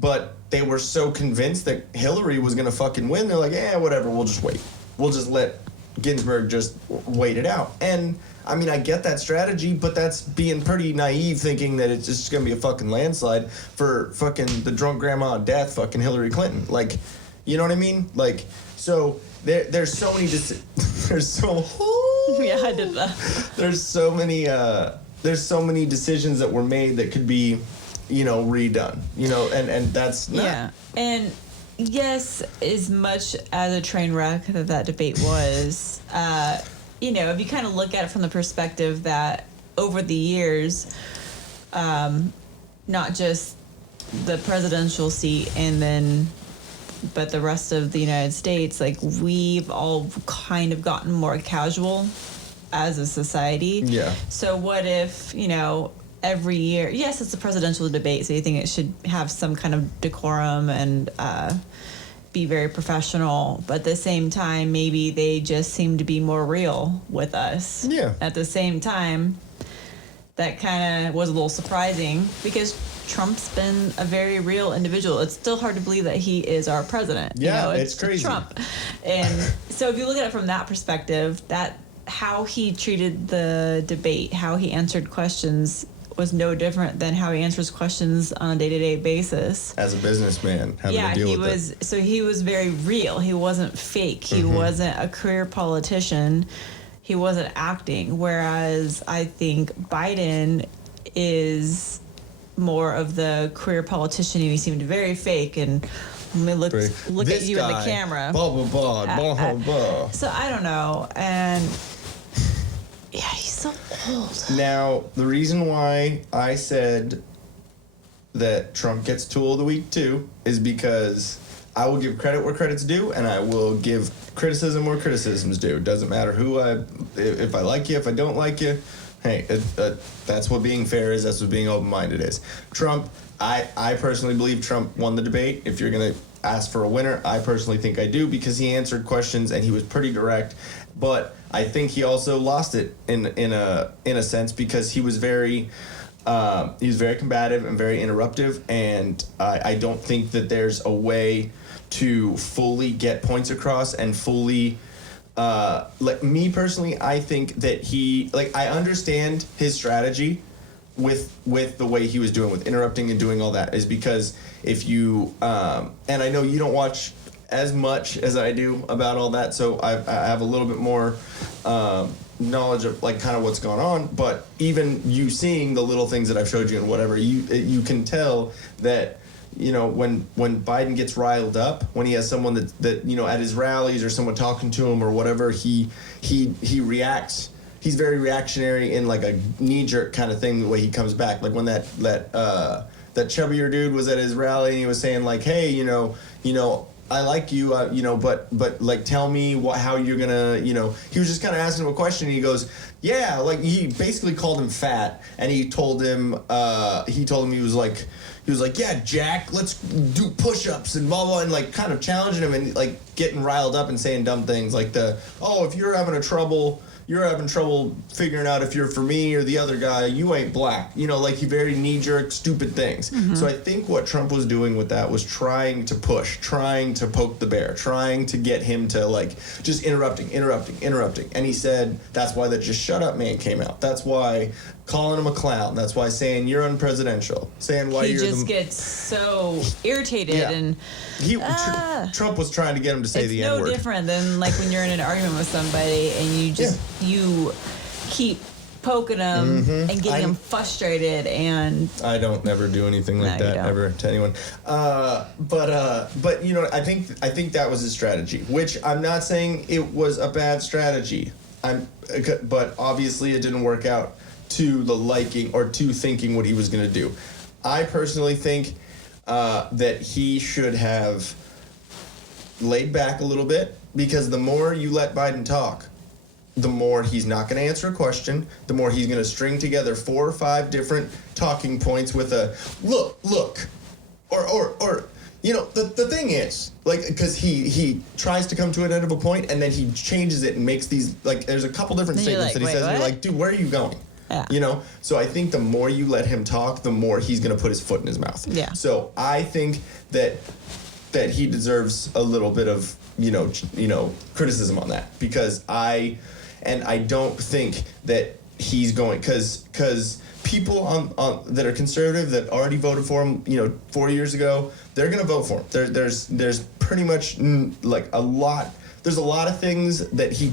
But they were so convinced that Hillary was going to fucking win, they're like, whatever, we'll just wait. We'll just let Ginsburg just wait it out. And I mean, I get that strategy, but that's being pretty naive, thinking that it's just gonna be a fucking landslide for fucking the drunk grandma of death, fucking Hillary Clinton. Like, you know what I mean? Like, so there's so many there's so yeah, I did that. There's so many decisions that were made that could be, redone. And that's not. Yeah, and yes, as much as a train wreck that debate was, if you kind of look at it from the perspective that over the years, not just the presidential seat but the rest of the United States, like we've all kind of gotten more casual as a society. Yeah. So what if, every year, yes, it's a presidential debate, so you think it should have some kind of decorum and be very professional, but at the same time, maybe they just seem to be more real with us. Yeah. At the same time, that kind of was a little surprising because Trump's been a very real individual. It's still hard to believe that he is our president. Yeah, it's crazy. Trump. And so if you look at it from that perspective, that how he treated the debate, how he answered questions was no different than how he answers questions on a day-to-day basis. As a businessman, having to deal with it. So he was very real. He wasn't fake. He wasn't a career politician. He wasn't acting. Whereas I think Biden is more of the career politician. He seemed very fake and let me look at you in the camera. Blah, blah, blah, blah, blah. So I don't know. And yeah, he's so old. Now, the reason why I said that Trump gets Tool of the Week too is because I will give credit where credit's due, and I will give criticism where criticism's due. It doesn't matter if I like you, if I don't like you. Hey, that's what being fair is. That's what being open-minded is. Trump, I personally believe Trump won the debate. If you're going to ask for a winner, I personally think I do because he answered questions and he was pretty direct. But I think he also lost it in a sense because he was very combative and very interruptive. And I don't think that there's a way to fully get points across and fully. Like me personally, I think that I understand his strategy with the way he was doing with interrupting and doing all that is because if you and I know you don't watch as much as I do about all that, so I have a little bit more knowledge of like kind of what's going on, but even you seeing the little things that I've showed you and whatever, you can tell that when Biden gets riled up, when he has someone that at his rallies or someone talking to him or whatever, he reacts. He's very reactionary in like a knee-jerk kind of thing, the way he comes back. Like when that chubbier dude was at his rally and he was saying like, hey, I like you, but like tell me how you're gonna, he was just kind of asking him a question and he goes, yeah, like he basically called him fat and he told him he was like, yeah, Jack, let's do push-ups and blah, blah, and like kind of challenging him and like getting riled up and saying dumb things like if you're having trouble figuring out if you're for me or the other guy, you ain't black. Like he very knee-jerk, stupid things. Mm-hmm. So I think what Trump was doing with that was trying to push, trying to poke the bear, trying to get him to like just interrupting. And he said that's why the Just Shut Up man came out. That's why calling him a clown. That's why saying you're unpresidential. Saying why he just gets so irritated and Trump was trying to get him to say the N-word. It's no different than like when you're in an argument with somebody and you just you keep poking them and getting them frustrated. And I don't never do anything like that ever to anyone. But I think that was his strategy, which I'm not saying it was a bad strategy. But obviously it didn't work out to the liking or to thinking what he was going to do. I personally think that he should have laid back a little bit because the more you let Biden talk, the more he's not going to answer a question, the more he's going to string together 4 or 5 different talking points with a look, or the thing is, like, because he tries to come to an end of a point and then he changes it and makes these, like, there's a couple different statements that he says, and you're like, dude, where are you going? Yeah. So I think the more you let him talk, the more he's going to put his foot in his mouth. Yeah. So I think that he deserves a little bit of, criticism on that because I don't think that he's going, because people on that are conservative that already voted for him, 4 years ago, they're going to vote for him. There's pretty much like a lot. there's a lot of things that he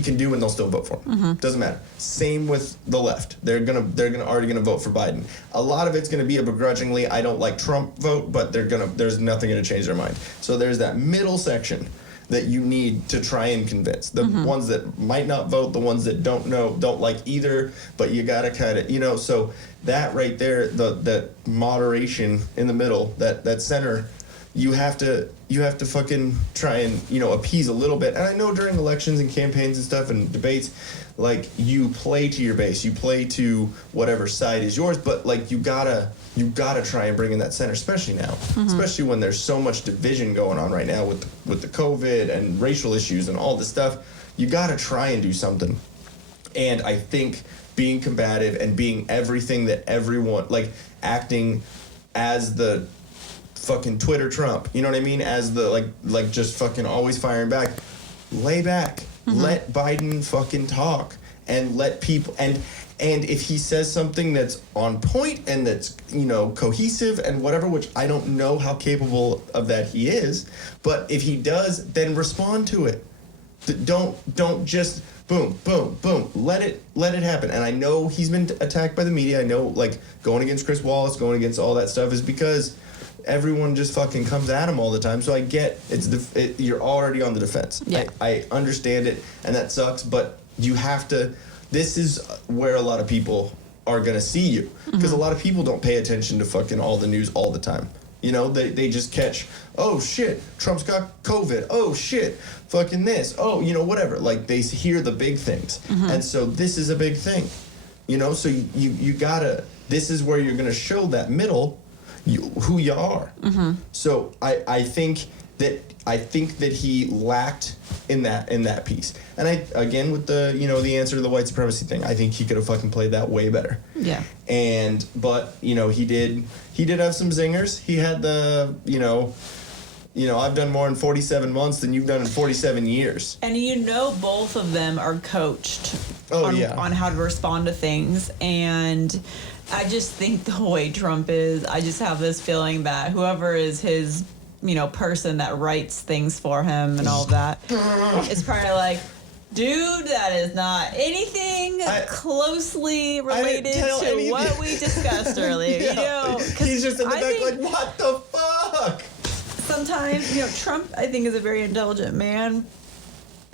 can do and they'll still vote for him. Doesn't matter. Same with the left. They're already gonna vote for Biden. A lot of it's gonna be a begrudgingly I don't like Trump vote, but there's nothing gonna change their mind. So there's that middle section that you need to try and convince. The ones that might not vote, the ones that don't like either, but you gotta kind of, so that right there, that moderation in the middle, that center, you have to fucking try and, appease a little bit. And I know during elections and campaigns and stuff and debates, like, you play to your base, you play to whatever side is yours, but like you gotta try and bring in that center, especially now, especially when there's so much division going on right now with the COVID and racial issues and all this stuff. You gotta try and do something. And I think being combative and being everything that everyone, like, acting as the fucking Twitter Trump, you know what I mean? As the like just fucking always firing back. Lay back. Let Biden fucking talk and let people and if he says something that's on point and that's, cohesive and whatever, which I don't know how capable of that he is, but if he does, then respond to it. Don't just boom, boom, boom. Let it happen. And I know he's been attacked by the media. I know, like, going against Chris Wallace, going against all that stuff is because everyone just fucking comes at him all the time. So I get you're already on the defense. Yeah. I understand it, and that sucks, but you have to. This is where a lot of people are going to see you, because a lot of people don't pay attention to fucking all the news all the time. They just catch, oh shit, Trump's got COVID, oh shit, fucking this, oh, whatever. Like, they hear the big things. And so this is a big thing, so you gotta, this is where you're gonna show that middle, who you are. So I think that he lacked in that piece. And again, with the answer to the white supremacy thing, I think he could have fucking played that way better. Yeah. But he did have some zingers. He had the I've done more in 47 months than you've done in 47 years. And both of them are coached on how to respond to things. And I just think the way Trump is, I just have this feeling that whoever is his person that writes things for him and all of that is probably like, dude, that is not anything closely related to what we discussed earlier. He's just in the back like, what the fuck? Sometimes, Trump, I think, is a very intelligent man.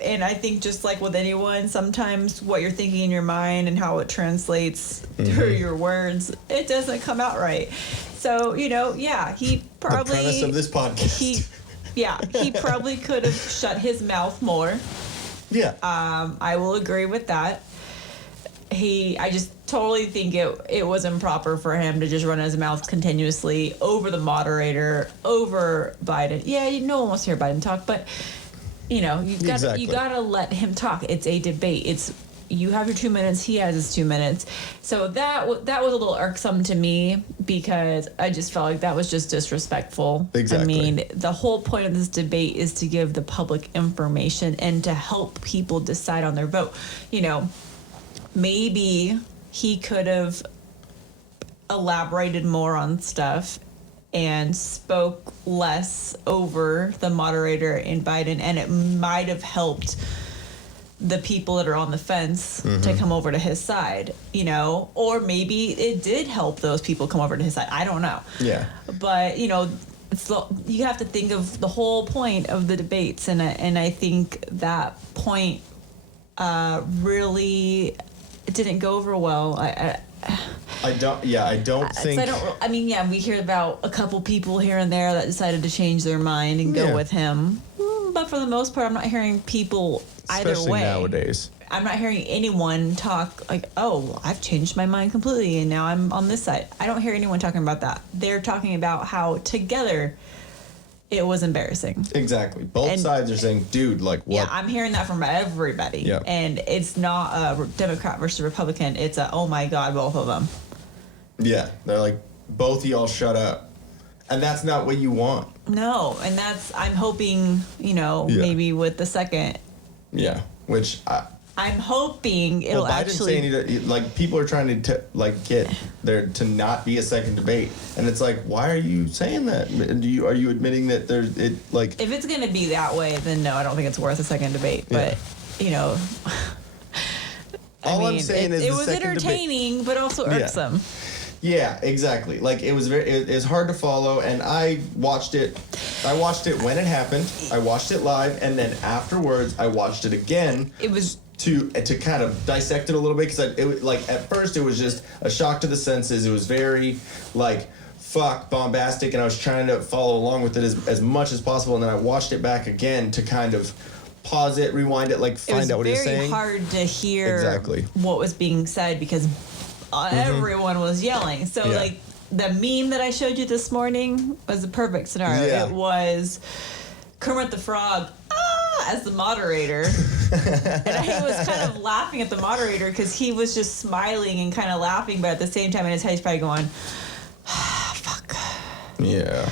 And I think, just like with anyone, sometimes what you're thinking in your mind and how it translates through your words, it doesn't come out right. So, he probably... The premise of this podcast. He probably could have shut his mouth more. Yeah. I will agree with that. I just totally think it was improper for him to just run his mouth continuously over the moderator, over Biden. Yeah, no one wants to hear Biden talk, but... you gotta let him talk. It's a debate. You have your 2 minutes, he has his 2 minutes. So that was a little irksome to me, because I just felt like that was just disrespectful. Exactly. I mean, the whole point of this debate is to give the public information and to help people decide on their vote. Maybe he could have elaborated more on stuff and spoke less over the moderator and Biden, and it might have helped the people that are on the fence to come over to his side, or maybe it did help those people come over to his side. I don't know. Yeah. But, you have to think of the whole point of the debates, and I think that point really didn't go over well. I don't think... we hear about a couple people here and there that decided to change their mind and go with him. But for the most part, I'm not hearing people either Especially way. nowadays. I'm not hearing anyone talk like, oh, I've changed my mind completely and now I'm on this side. I don't hear anyone talking about that. They're talking about how together it was embarrassing. Exactly. Both sides are saying, dude, like, what? Yeah, I'm hearing that from everybody. Yeah. And it's not a Democrat versus Republican. It's a, oh my God, both of them. Yeah. They're like, both of y'all shut up. And that's not what you want. No. And I'm hoping, maybe with the second. Yeah. Which I'm hoping it'll Well, Biden's actually. saying like people are trying to like get there to not be a second debate, and it's like, why are you saying that? Are you admitting that there's it like? If it's gonna be that way, then no, I don't think it's worth a second debate. But you know, All I'm saying is it the was second entertaining, but also irksome. Yeah, exactly. Like it was it's hard to follow, and I watched it. I watched it when it happened. I watched it live, and then afterwards, I watched it again. It was. To kind of dissect it a little bit, because it was like at first it was just a shock to the senses. It was very like bombastic, and I was trying to follow along with it as much as possible. And then I watched it back again to kind of pause it, rewind it, like find out what he's saying. It was very hard to hear exactly what was being said because everyone was yelling. So like the meme that I showed you this morning was the perfect scenario. Yeah. It was Kermit the Frog as the moderator. And I was kind of laughing at the moderator because he was just smiling and kind of laughing, but at the same time in his head he's probably going, fuck. Yeah.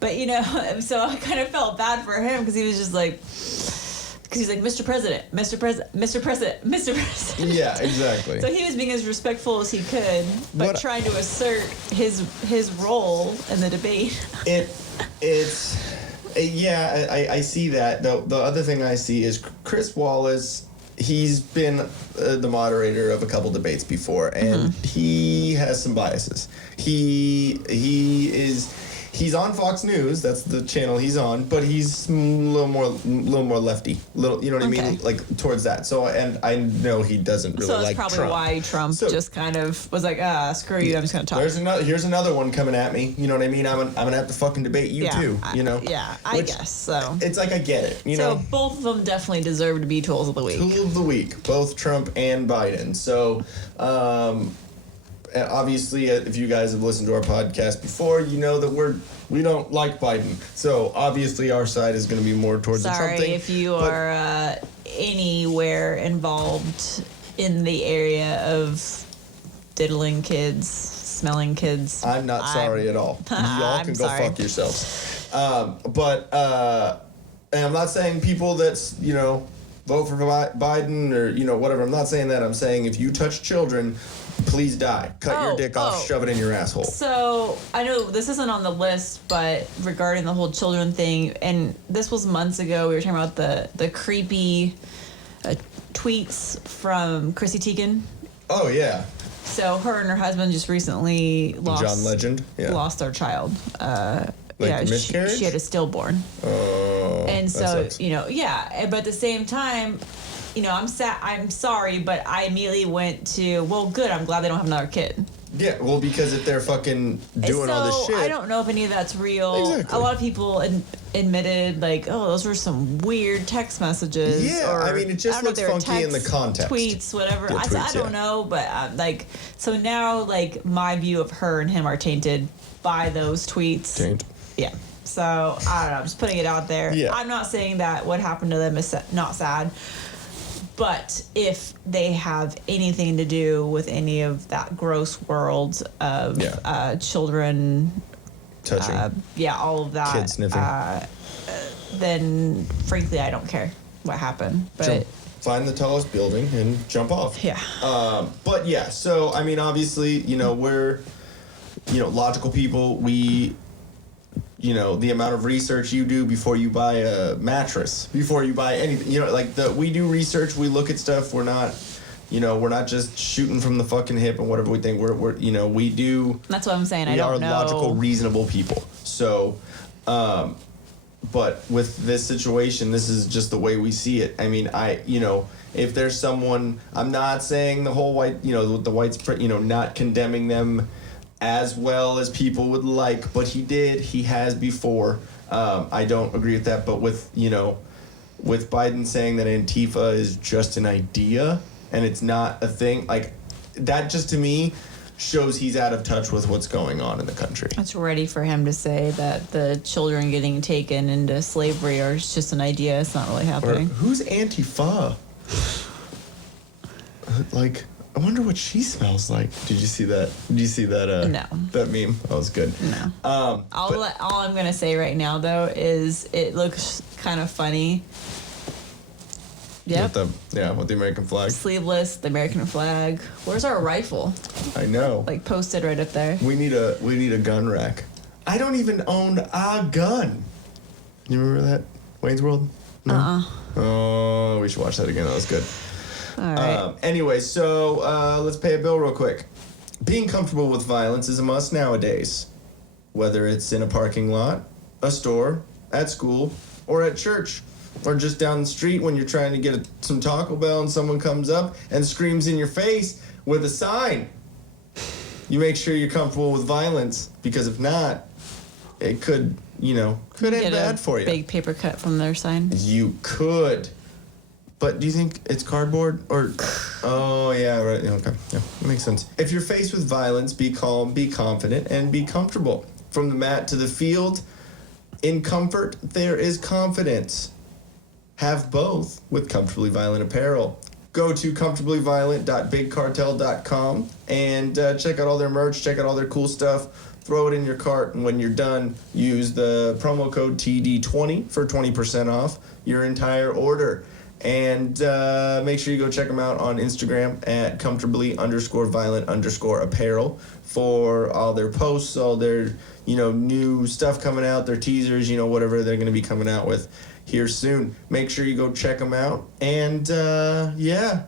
But you know, so I kind of felt bad for him because he was just like, he's like, Mr. President, Mr. President, Mr. President, Mr. President. Yeah, exactly. So he was being as respectful as he could, but trying to assert his role in the debate. Yeah, I see that. The other thing I see is Chris Wallace. He's been the moderator of a couple debates before, and he has some biases. He's on Fox News. That's the channel he's on, but he's a little more lefty. You know what I mean? Like towards that. So, and I know he doesn't really like Trump. So that's probably why Trump just kind of was like, screw you, I'm just gonna talk. Here's another one coming at me. You know what I mean? I'm gonna have to fucking debate you too. You know? I guess so. It's like I get it. You know? So both of them definitely deserve to be tools of the week. Tool of the week, both Trump and Biden. So, obviously, if you guys have listened to our podcast before, you know that we don't like Biden. So obviously, our side is going to be more towards the Trump thing. Sorry if you are anywhere involved in the area of diddling kids, smelling kids. I'm not sorry at all. Y'all can go fuck yourselves. And I'm not saying people that's vote for Biden or whatever. I'm not saying that. I'm saying if you touch children, please die. Cut your dick off, shove it in your asshole. So I know this isn't on the list, but regarding the whole children thing, and this was months ago, we were talking about the creepy tweets from Chrissy Teigen. Oh yeah. So her and her husband just recently lost John Legend. Yeah. Lost their child. Miscarriage? She had a stillborn. Oh. And so but at the same time, I'm sad. I'm sorry, but I immediately went to, well, good. I'm glad they don't have another kid. Yeah, well, because if they're fucking doing all this shit, I don't know if any of that's real. Exactly. A lot of people admitted, like, oh, those were some weird text messages. Yeah, or, I mean, it just looks funky in the context. Tweets, whatever. Yeah, I don't know, but so now, my view of her and him are tainted by those tweets. Taint. Yeah. So I don't know. I'm just putting it out there. Yeah. I'm not saying that what happened to them is not sad. But if they have anything to do with any of that gross world of children touching, all of that, kid sniffing, then frankly, I don't care what happened. But find the tallest building and jump off. Yeah. But yeah, so I mean, obviously, we're logical people. We. The amount of research you do before you buy a mattress, before you buy anything, we do research, we look at stuff. We're not, we're not just shooting from the fucking hip and whatever we think. We do. That's what I'm saying. I We don't know. are logical, reasonable people. So, but with this situation, this is just the way we see it. I mean, if there's someone, I'm not saying the whole white, the whites, not condemning them as well as people would like, but he has before. I don't agree with that, but with Biden saying that Antifa is just an idea and it's not a thing, like that just to me shows he's out of touch with what's going on in the country. It's ready for him to say that the children getting taken into slavery are just an idea. It's not really happening. Or, who's Antifa? I wonder what she smells like. Did you see that? No. That meme? That was good. No. All I'm gonna say right now though is it looks kind of funny Yep. With the American flag. Sleeveless, the American flag. Where's our rifle? I know. Like posted right up there. We need a gun rack. I don't even own a gun. You remember that? Wayne's World? No? Oh, we should watch that again. That was good. All right. Anyway, so let's pay a bill real quick. Being comfortable with violence is a must nowadays. Whether it's in a parking lot, a store, at school, or at church, or just down the street when you're trying to get some Taco Bell and someone comes up and screams in your face with a sign. You make sure you're comfortable with violence, because if not, it could end bad for you. Big paper cut from their sign. You could. But do you think it's cardboard or? Oh yeah, right. Okay, yeah, that makes sense. If you're faced with violence, be calm, be confident, and be comfortable. From the mat to the field, in comfort there is confidence. Have both with Comfortably Violent Apparel. Go to comfortablyviolent.bigcartel.com and check out all their merch, check out all their cool stuff. Throw it in your cart, and when you're done, use the promo code TD20 for 20% off your entire order. And make sure you go check them out on Instagram at comfortably_violent_apparel for all their posts, all their new stuff coming out, their teasers, whatever they're going to be coming out with here soon. Make sure you go check them out. And yeah,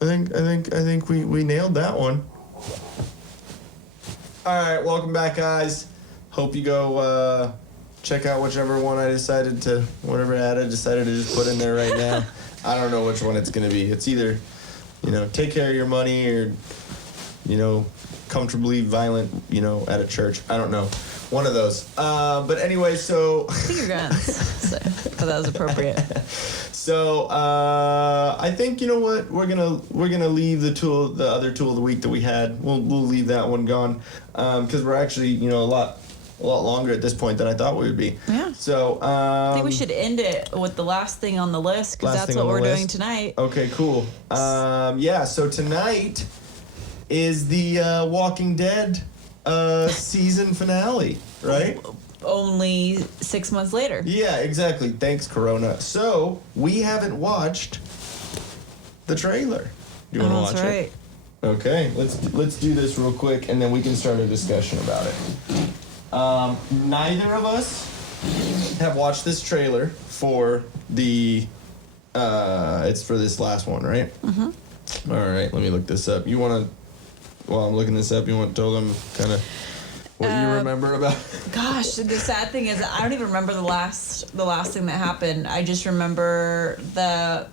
I think we nailed that one. All right, welcome back, guys. Hope you go check out whichever one whatever ad I decided to just put in there right now. I don't know which one it's going to be. It's either, take care of your money or, comfortably violent, at a church. I don't know. One of those. But anyway, so... Finger guns. So, but that was appropriate. So I think what we're gonna leave the other tool of the week that we had. We'll leave that one gone because we're actually a lot longer at this point than I thought we would be. Yeah. So I think we should end it with the last thing on the list because that's what we're doing tonight. Okay, cool. Yeah. So tonight is the Walking Dead season finale, right? Only 6 months later. Yeah, exactly. Thanks, Corona. So we haven't watched the trailer. Do you want to watch that's right. it? Okay, let's do this real quick, and then we can start a discussion about it. Neither of us have watched this trailer for the. It's for this last one, right? Mm-hmm. All right, let me look this up. You want to? While I'm looking this up, you want to tell them kind of what you remember about? Gosh, the sad thing is I don't even remember the last thing that happened. I just remember well,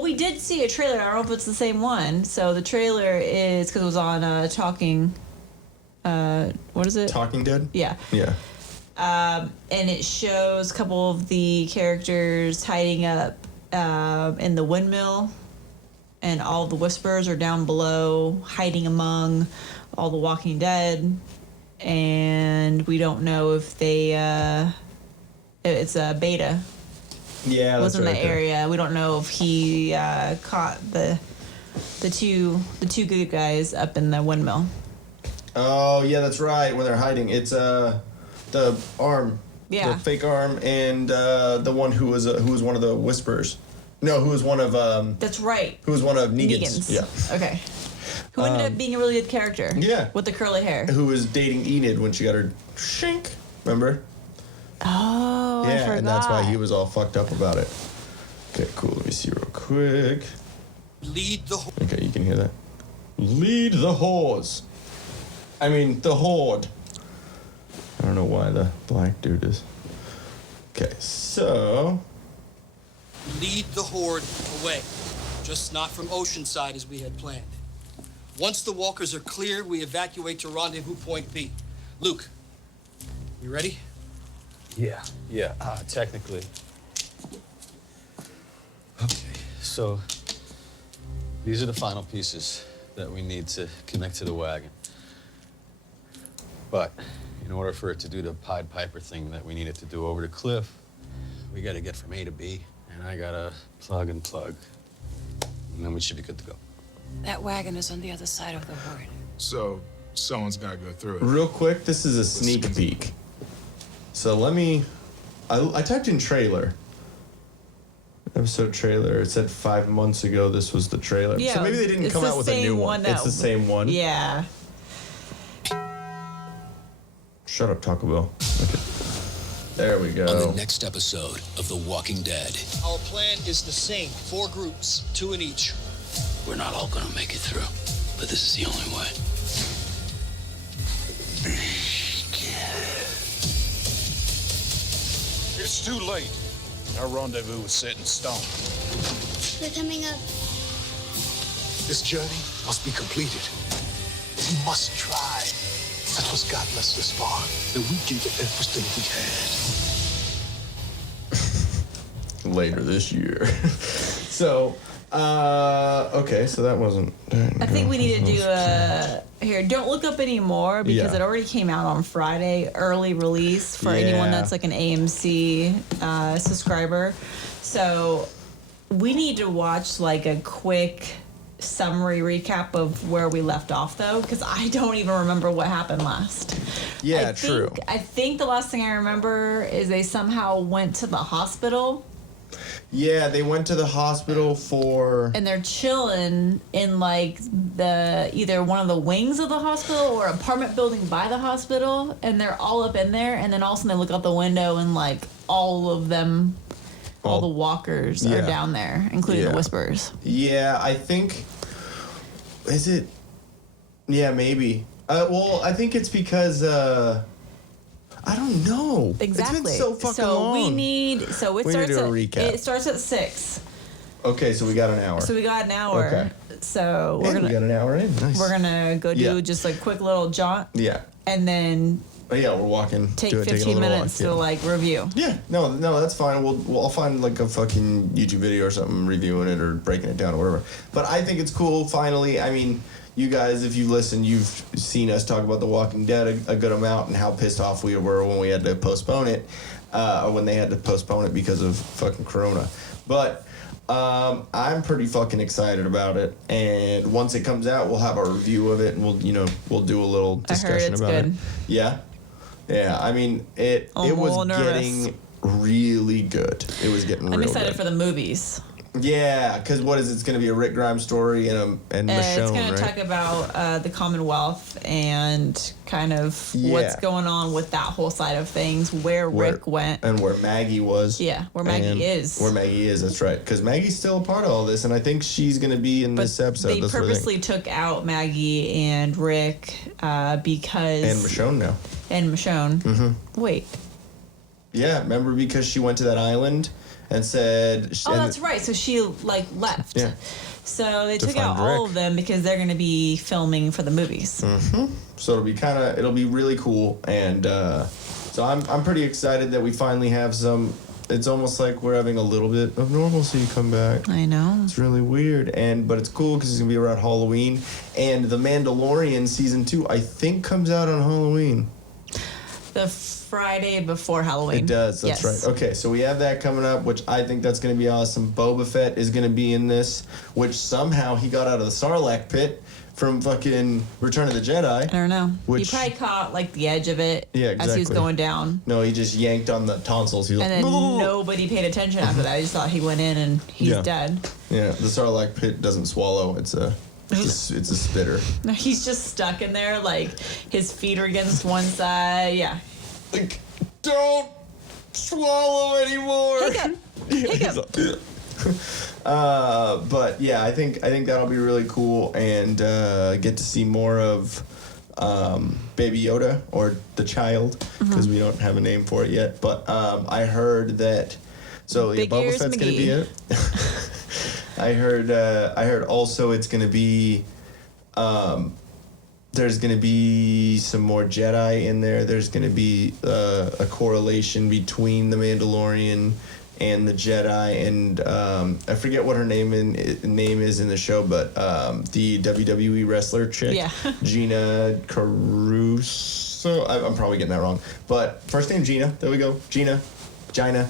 we did see a trailer. I don't know if it's the same one. So the trailer is because it was on Talking. What is it? Talking Dead? Yeah. Yeah. And it shows a couple of the characters hiding up in the windmill, and all the Whisperers are down below, hiding among all the Walking Dead, and we don't know if they. It's a Beta. Yeah, was that's in right the area. We don't know if he caught the two good guys up in the windmill. Oh yeah, that's right. When they're hiding, it's the arm, Yeah. the fake arm, and the one who was one of the Whisperers. No, who was one of That's right. Who was one of Negan's? Negan's. Yeah. Okay. Who ended up being a really good character. Yeah. With the curly hair. Who was dating Enid when she got her shink? Remember? Oh, I Yeah, forgot. and that's why he was all fucked up about it. Okay, cool. Let me see real quick. Lead the Okay, you can hear that. Lead the whores. I mean, the horde. I don't know why the black dude is. Okay, so. lead the horde away, just not from Oceanside as we had planned. Once the walkers are cleared, we evacuate to rendezvous point B. Luke, you ready? Yeah, technically. Okay, so these are the final pieces that we need to connect to the wagon. But in order for it to do the Pied Piper thing that we needed to do over the cliff, we gotta get from A to B, and I gotta plug and plug. And then we should be good to go. That wagon is on the other side of the horde. So someone's got to go through it. Real quick, this is a sneak peek. So let me. I typed in trailer. Episode trailer. It said 5 months ago this was the trailer. Yeah, so maybe they didn't it's come the out with a same new one one. that- It's the same one. Yeah. Shut up, Taco Bell. Okay. There we go. On the next episode of The Walking Dead. Our plan is the same. 4 groups, 2 in each. We're not all gonna make it through, but this is the only way. It's too late. Our rendezvous was set in stone. They're coming up. This journey must be completed. We must try. That's what's gotten us this far. And we give it everything we had. Later this year. So, okay, so that wasn't. I think we need to do here. Don't look up anymore because Yeah. it already came out on Friday. Early release for Yeah. anyone that's like an AMC subscriber. So we need to watch like a quick summary recap of where we left off though, because I don't even remember what happened last. Yeah, true. I think the last thing I remember is they somehow went to the hospital. Yeah, they went to the hospital for. And they're chilling in like the either one of the wings of the hospital or apartment building by the hospital, and they're all up in there. And then all of a sudden they look out the window and like all of them, all the walkers are down there, including the Whisperers. Yeah, I think. Is it? Yeah, maybe. Well, I think it's because. I don't know. Exactly. It's been so fucking long. We need. So it We starts need to at do a recap. It starts at 6. Okay, so we got an hour. So we got an hour. Okay. So And we got an hour in. Nice. we're gonna go do Yeah. just a quick little jaunt, Yeah. and then But yeah, we're walking. take taking a 15 little minutes walk, to like review. Yeah, no, that's fine. I'll find like a fucking YouTube video or something reviewing it or breaking it down or whatever. But I think it's cool. Finally, I mean, you guys, if you listen, you've seen us talk about The Walking Dead a good amount and how pissed off we were when we had to postpone it, or when they had to postpone it because of fucking Corona. But I'm pretty fucking excited about it. And once it comes out, we'll have a review of it and we'll do a little discussion it's about good. it. Yeah. Yeah, I mean, it I'm a was little nervous. getting really good. It was getting I'm real excited good. for the movies. Yeah, because what is it? It's going to be a Rick Grimes story and It's Michonne, going right? to talk about the Commonwealth and kind of what's Yeah. going on with that whole side of things, where Rick went. And where Maggie was. Yeah, where Maggie And is. Where Maggie is, that's right. Because Maggie's still a part of all this, and I think she's going to be in this episode. They That's what I think. purposely took out Maggie and Rick because... And Michonne now. And Michonne. Mm-hmm. Wait. Yeah, remember because she went to that island and said... Oh, that's right. So she, like, left. Yeah. So they To took out find all Rick. of them because they're going to be filming for the movies. Mm-hmm. So it'll be really cool, and so I'm pretty excited that we finally have some. It's almost like we're having a little bit of normalcy come back. I know. It's really weird, but it's cool because it's gonna be around Halloween, and The Mandalorian season 2 I think comes out on Halloween. The Friday before Halloween. It does. That's Yes. right. Okay, so we have that coming up, which I think that's gonna be awesome. Boba Fett is gonna be in this, which somehow he got out of the Sarlacc pit from fucking Return of the Jedi. I don't know. Which- He probably caught like the edge of it Yeah, as he was exactly. going down. No, he just yanked on the tonsils. He was And like, then "Blah." nobody paid attention after that. I just thought he went in and he's Yeah. dead. Yeah, the Sarlacc pit doesn't swallow. It's a spitter. He's just stuck in there, like his feet are against one side. Yeah. Like, don't swallow anymore. Hiccup. But yeah, I think that'll be really cool, and get to see more of Baby Yoda or the child, because we don't have a name for it yet. But I heard that. So yeah, Big Boba Ears Fett's gonna be McGee. it. I heard also it's gonna be. There's going to be some more Jedi in there. There's going to be a correlation between the Mandalorian and the Jedi, and I forget what her name is in the show, but the WWE wrestler chick, Yeah. Gina Caruso. I'm probably getting that wrong, but first name Gina. There we go, Gina. Gina.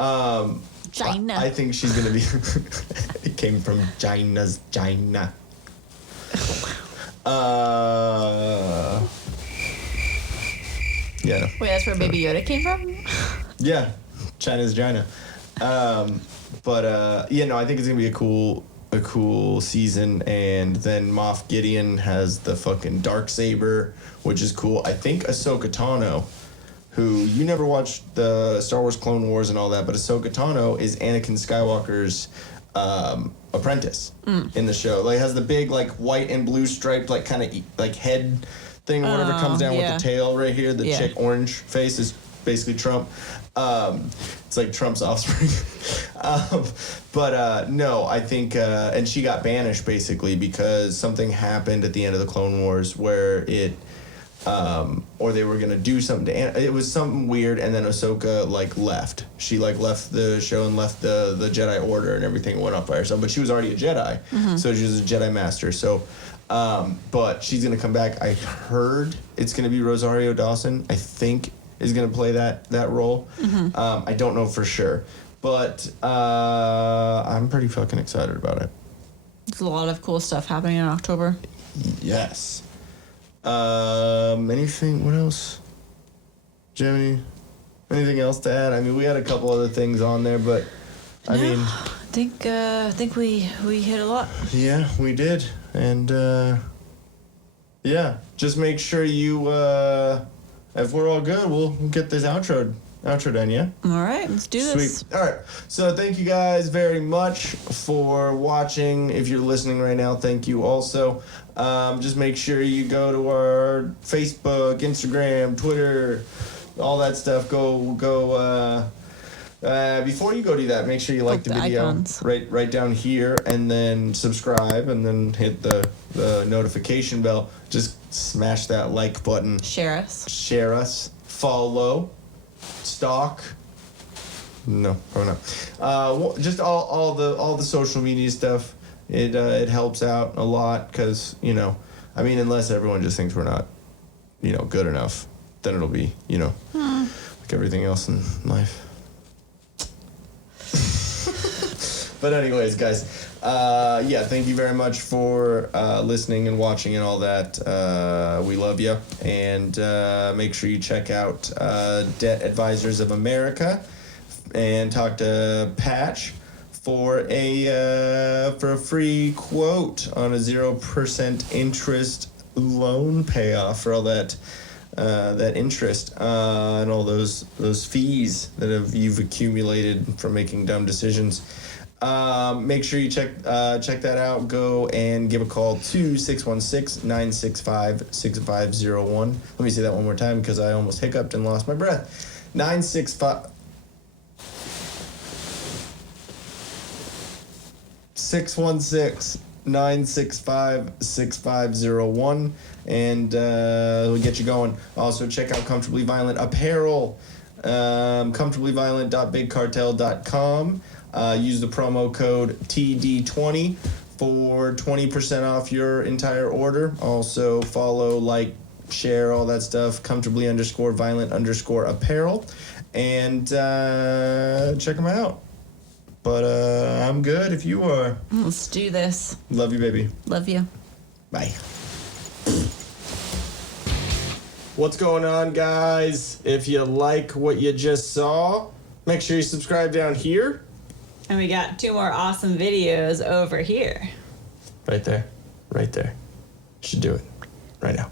I think she's going to be. It came from Gina's Gina. Yeah. Wait, that's where Baby Yoda came from? Yeah, China's China. I think it's gonna be a cool season. And then Moff Gideon has the fucking Darksaber, which is cool. I think Ahsoka Tano, who you never watched the Star Wars Clone Wars and all that, but Ahsoka Tano is Anakin Skywalker's apprentice in the show. Like, has the big like white and blue striped like kind of like head thing or whatever comes down with the tail right here. The chick orange face is basically Trump. It's like Trump's offspring. No, I think, and she got banished basically because something happened at the end of the Clone Wars where or they were gonna do something to it was something weird, and then Ahsoka like left. She like left the show and left the Jedi Order, and everything went off by herself. But she was already a Jedi, so she was a Jedi Master. So, but she's gonna come back. I heard it's gonna be Rosario Dawson. I think is gonna play that role. I don't know for sure, but I'm pretty fucking excited about it. There's a lot of cool stuff happening in October. Yes. Anything? What else? Jimmy, anything else to add? I mean, we had a couple other things on there, but I think we hit a lot. Yeah, we did, and just make sure you if we're all good, we'll get this outro done, yeah? All right, let's do this. Sweet. All right. So thank you guys very much for watching. If you're listening right now, thank you also. Just make sure you go to our Facebook, Instagram, Twitter, all that stuff. Go. Before you go do that, make sure you like the video icons. right down here, and then subscribe, and then hit the notification bell. Just smash that like button. Share us. Follow. Stalk. No, probably not. Just all the social media stuff. It helps out a lot because, unless everyone just thinks we're not, good enough, then it'll be, like everything else in life. But anyways, guys, thank you very much for listening and watching and all that. We love you. And make sure you check out Debt Advisors of America and talk to Patch for a free quote on a 0% interest loan payoff for all that interest and all those fees that you've accumulated from making dumb decisions. Make sure you check that out. Go and give a call to 616-965-6501. Let me say that one more time because I almost hiccuped and lost my breath. 616-965-6501, and we'll get you going. Also, check out Comfortably Violent Apparel, comfortablyviolent.bigcartel.com. Use the promo code TD20 for 20% off your entire order. Also, follow, like, share, all that stuff, comfortably_violent_apparel, and check them out. But I'm good if you are. Let's do this. Love you, baby. Love you. Bye. What's going on, guys? If you like what you just saw, make sure you subscribe down here. And we got 2 more awesome videos over here. Right there. Should do it right now.